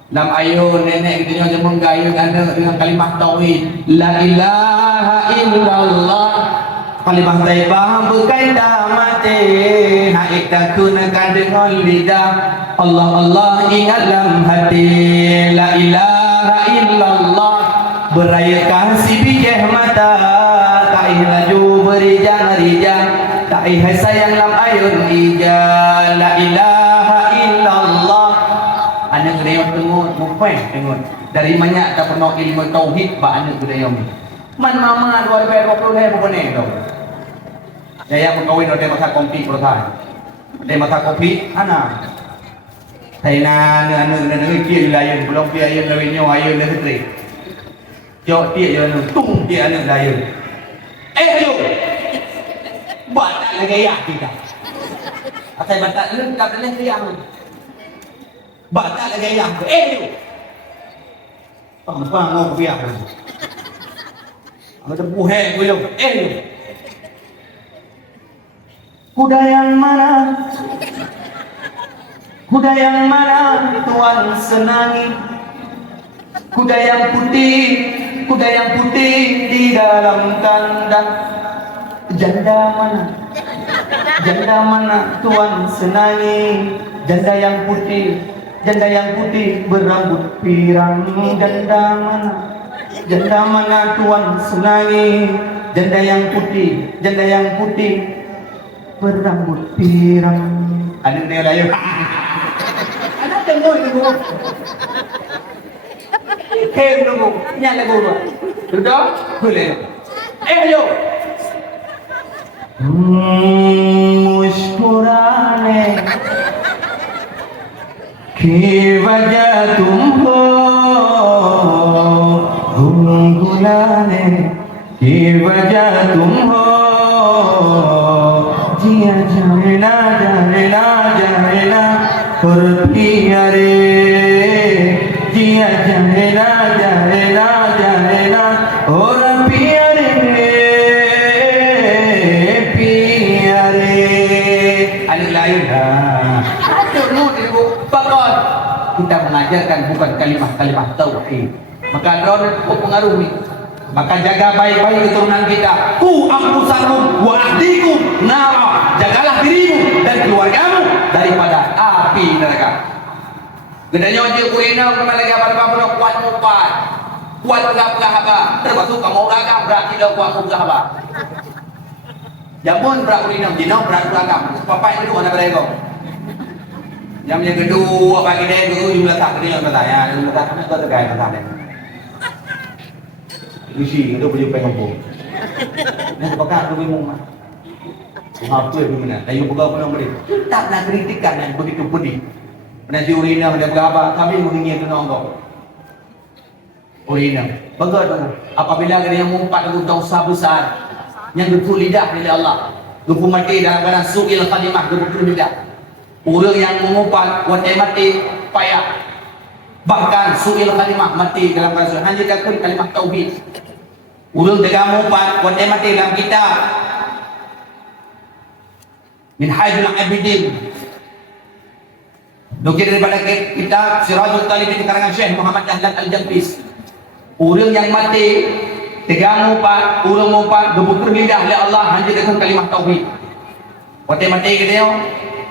Dalam ayun nenek kita jangan menggayung anak dengan kalimah tauhid. La ilaha illallah. Kalimah taibah berkaitan mati. Naik takunakan dengan lidah. Allah Allah ingat dalam hati. La ilaha illallah. Beraya kasih bijah mata. Taih laju berijang-rijang. Taih sayang dalam ayun ijah. La ilaha illallah. Anak dia tengok mufai tengok. Dari banyak tak pernah ilmu tauhid ba anak dia ni. Man mama 2020 dah bukan ni tau. Saya berkahwin dia masa kopi perasaan. Dia masa kopi anak. Thầy na nơi kia là ayun belum dia ayun lawin nyo ayun le setri. Jo dia ayun tung dia anak ayun. Ayo. Batak lagi ya kita. Atai batak lengkap dengan riang. Batak lagi ya. Ayo. Pang ngau biar. Ada buhe belum. Ayo. Kuda yang mana? Kuda yang mana Tuan senangi? Kuda yang putih di dalam kandang. Janda mana? Janda mana Tuan senangi? Janda yang putih berambut pirang. Janda mana? Janda mana Tuan senangi? Janda yang putih berambut pirang. Ada dia layu. Ada tengok itu. Kem dulu, nyala dulu. Sudah, boleh. Ayo. मुस्कुराने की वजह तुम हो, गुनगुनाने की वजह तुम हो, जिया जाने ना और पिया रे, जिया जाने ना और पिया रे, पिया रे. Ada lain dah. Ada ibu. Pakon. Kita mengajarkan bukan kalimah-kalimah tauhid. Maka Ron pengaruh ni. Maka jaga baik-baik keturunan kita. Ku ampusarum wa ahdikum nara. Jagalah dirimu dan keluargamu daripada api neraka. Gedanya dia kurina kena lagi apa-apa kuat mupat. Kuat pegah-pegah apa? Termasuk kamu gagah berarti dah kuat pegah apa? Jamun berak kurina jinau berak belakang. Papai itu anak mereka. Yang kedua bagi dia itu jumlah tak dia bertanya, jumlah tak itu terkait bertanya. Isi itu baju pengopo. Nah, apakah aku bingung mah? Apa itu mana? Tapi bukan pun beri. Tak nak kritikan yang begitu pedih. Nanti urina dia berapa? Kami mengingat itu nongkok. Urina. Bagaimana? Apabila dia mengumpat dengan dosa besar yang berpuluh lidah oleh Allah, berpuluh mati dalam keadaan suil khatimah berpuluh lidah. Orang yang mengumpat watai mati payah. Bahkan suil khatimah mati dalam keadaan hanya dakun kalimah tauhid. Ulun tegak mumpat watai mati dalam kitab Min Haidul Abidin. Nukir daripada kitab Sirajul Talibin karangan Syekh Muhammad Dahlan Al-Jambis. Orang yang mati tegak mumpat, ulun mumpat berputar lidah oleh Allah hanya dakun kalimah tauhid. Watai mati ke dia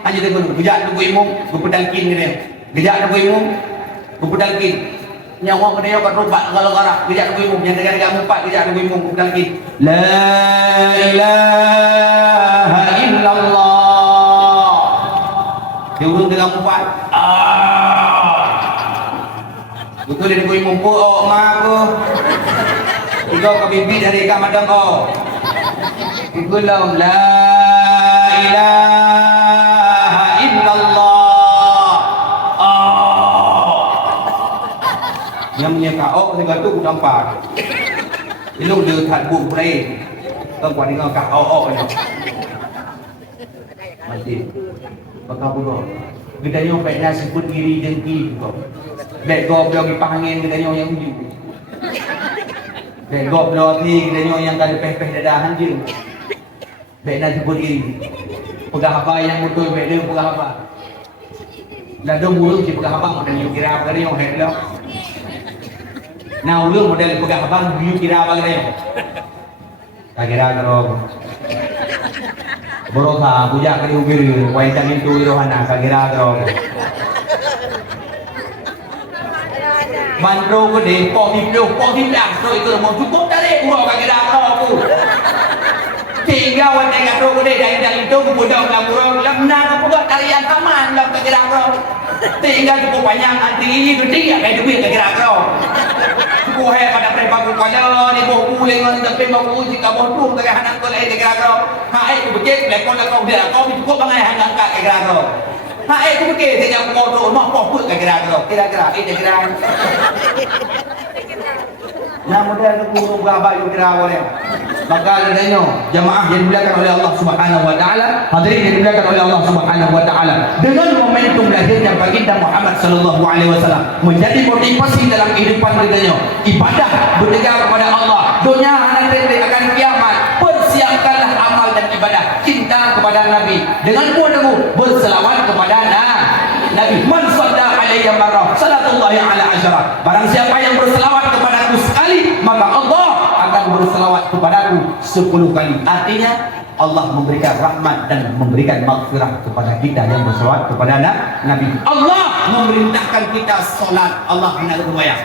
hanya dakun gejak tunggu imum berpedalkin ke dia. Gejak tunggu imum berpedalkin. Nyawa dia kat robat kalau garah kejak tunggu imum yang negara-negara mumpat kejak tunggu imum berpedalkin. La ilaha illallah. 4 betul dia kui mumpuk mak aku tiga ke bibi dari kamadang ikulam la ilaha illallah yang menyeka segala tu ku nampak lu đưa thật buồn đây không quản lý cả nhỉ mati bakal bodoh kita nyo pernah sebut diri dengki kok dek goblok dipanggil kita nyo yang hidup dek goblok ni kita nyo yang kada peh-peh dadahan je dek nak sebut diri pegah apa yang betul dek dia pegah apa lah dong burung si pegah apa model you kira apa dia head lo nah ulun model pegah apa you kira apa dia tak kira karo Borosa puja kali ubir waitan itu rohana kagira karo Mandro ko de po dah so itu mau cukup dari uro kagira karo aku tiga wanita karo ko de dari itu ku budang lam uro lam na ko buat tarian taman lam kagira karo tiga cukup banyak antri ini gede ya kayak duit kagira karo ku he pada preba ku kala ni bo kuling ngan tapi bo ku si ka bo tu ta hanan ko le kagira karo ha ai ku beke le ko la ko dia ko bi cukup bangai hanan ka kagira karo ha ai ku beke se jam ko do no po pu kagira karo kira-kira kagira nah model ku gaba yu kira wale maka adanya jamaah yang dimuliakan oleh Allah Subhanahu wa taala hadirin yang dimuliakan oleh Allah Subhanahu wa taala dengan momentum lahirnya baginda Muhammad sallallahu alaihi wasallam menjadi motivasi dalam kehidupan kita ibadah berdekat kepada Allah dunia nanti akan kiamat persiapkanlah amal dan ibadah cinta kepada Nabi dengan mudah berselawat kepada Nabi man shalla alaihi marrah salatullahi ala asyara barang siapa yang berselawat kepada aku sekali maka Allah akan berselawat kepadaku 10 kali artinya Allah memberikan rahmat dan memberikan maghfirah kepada kita yang berselawat kepada Nabi Allah memerintahkan kita solat Allah hendak berbayar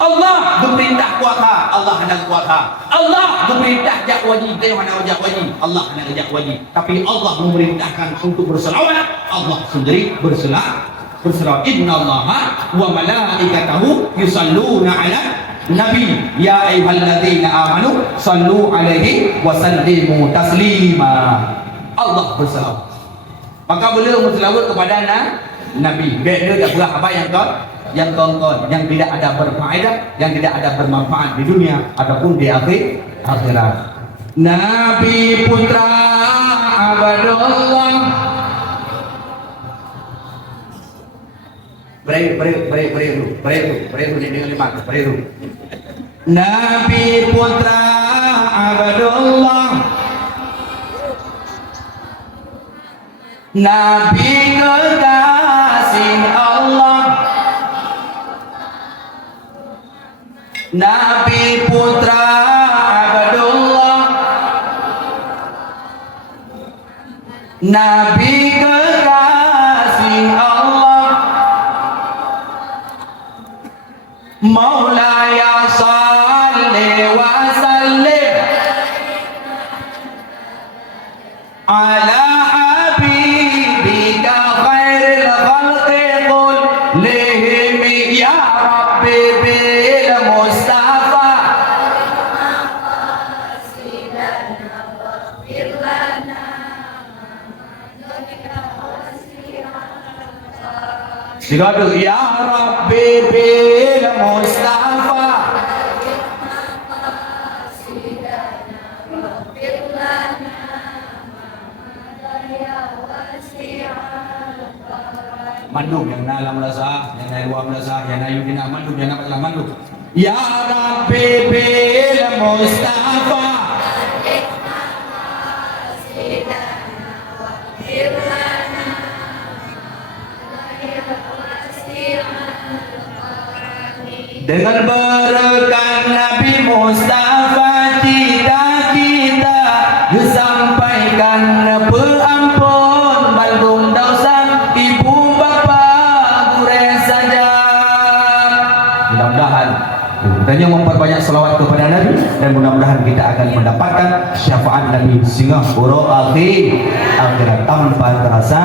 Allah memerintah puasa Allah hendak puasa Allah memerintah jak wajib dia hendak jak wajib Allah hendak jak wajib tapi Allah memerintahkan untuk berselawat Allah sendiri berselawat innallaha wa malaikatahu yusalluna ala nabi ya ayyuhalladzina amanu sallu alaihi wa sallimu taslima Allah berselawat maka beliau berselawat kepada Nabi dia tak pula apa yang kongkon yang tidak ada berfaedah yang tidak ada bermanfaat di dunia ataupun di akhirat Nabi putra Abdullah Bereru dengan lima bereru Nabi putra Abdullah Nabi kekasih Allah Nabi putra Abdullah Nabi kekasih Allah Maulaya salli wa sallim ala habibika khairil khalqi qul lihim ya rabbi bil mustafa Sigado ya rabbi bil mustafa mandum yang nalam rasa yang naluam rasa yang nayudina mandum yang napalah mandum ya rabbi bil mustafa dengan berkat Nabi Mustafa cita-cita disampaikan peampun bandung dosa ibu bapa gure saja mudah-mudahan kita memperbaiki banyak selawat kepada Nabi, dan mudah-mudahan kita akan mendapatkan syafaat Nabi Singapura akhirat tanpa terasa.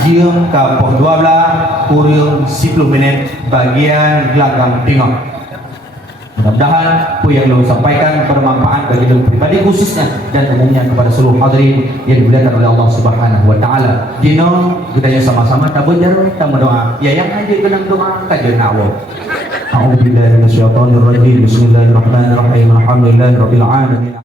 Jam ke 12 kurang 10 menit bagian belakang tengok. Mudah-mudahan apa yang beliau sampaikan bermanfaat bagi beliau pribadi khususnya dan umumnya kepada seluruh hadirin yang dimuliakan oleh Allah Subhanahu wa taala. Dino kita sama-sama tabun jarul kita berdoa. Ya yang aja kenang doa kajian awal. A'udzubillahi minasyaitonir rajim. Bismillahirrahmanirrahim. Alhamdulillahirabbil alamin.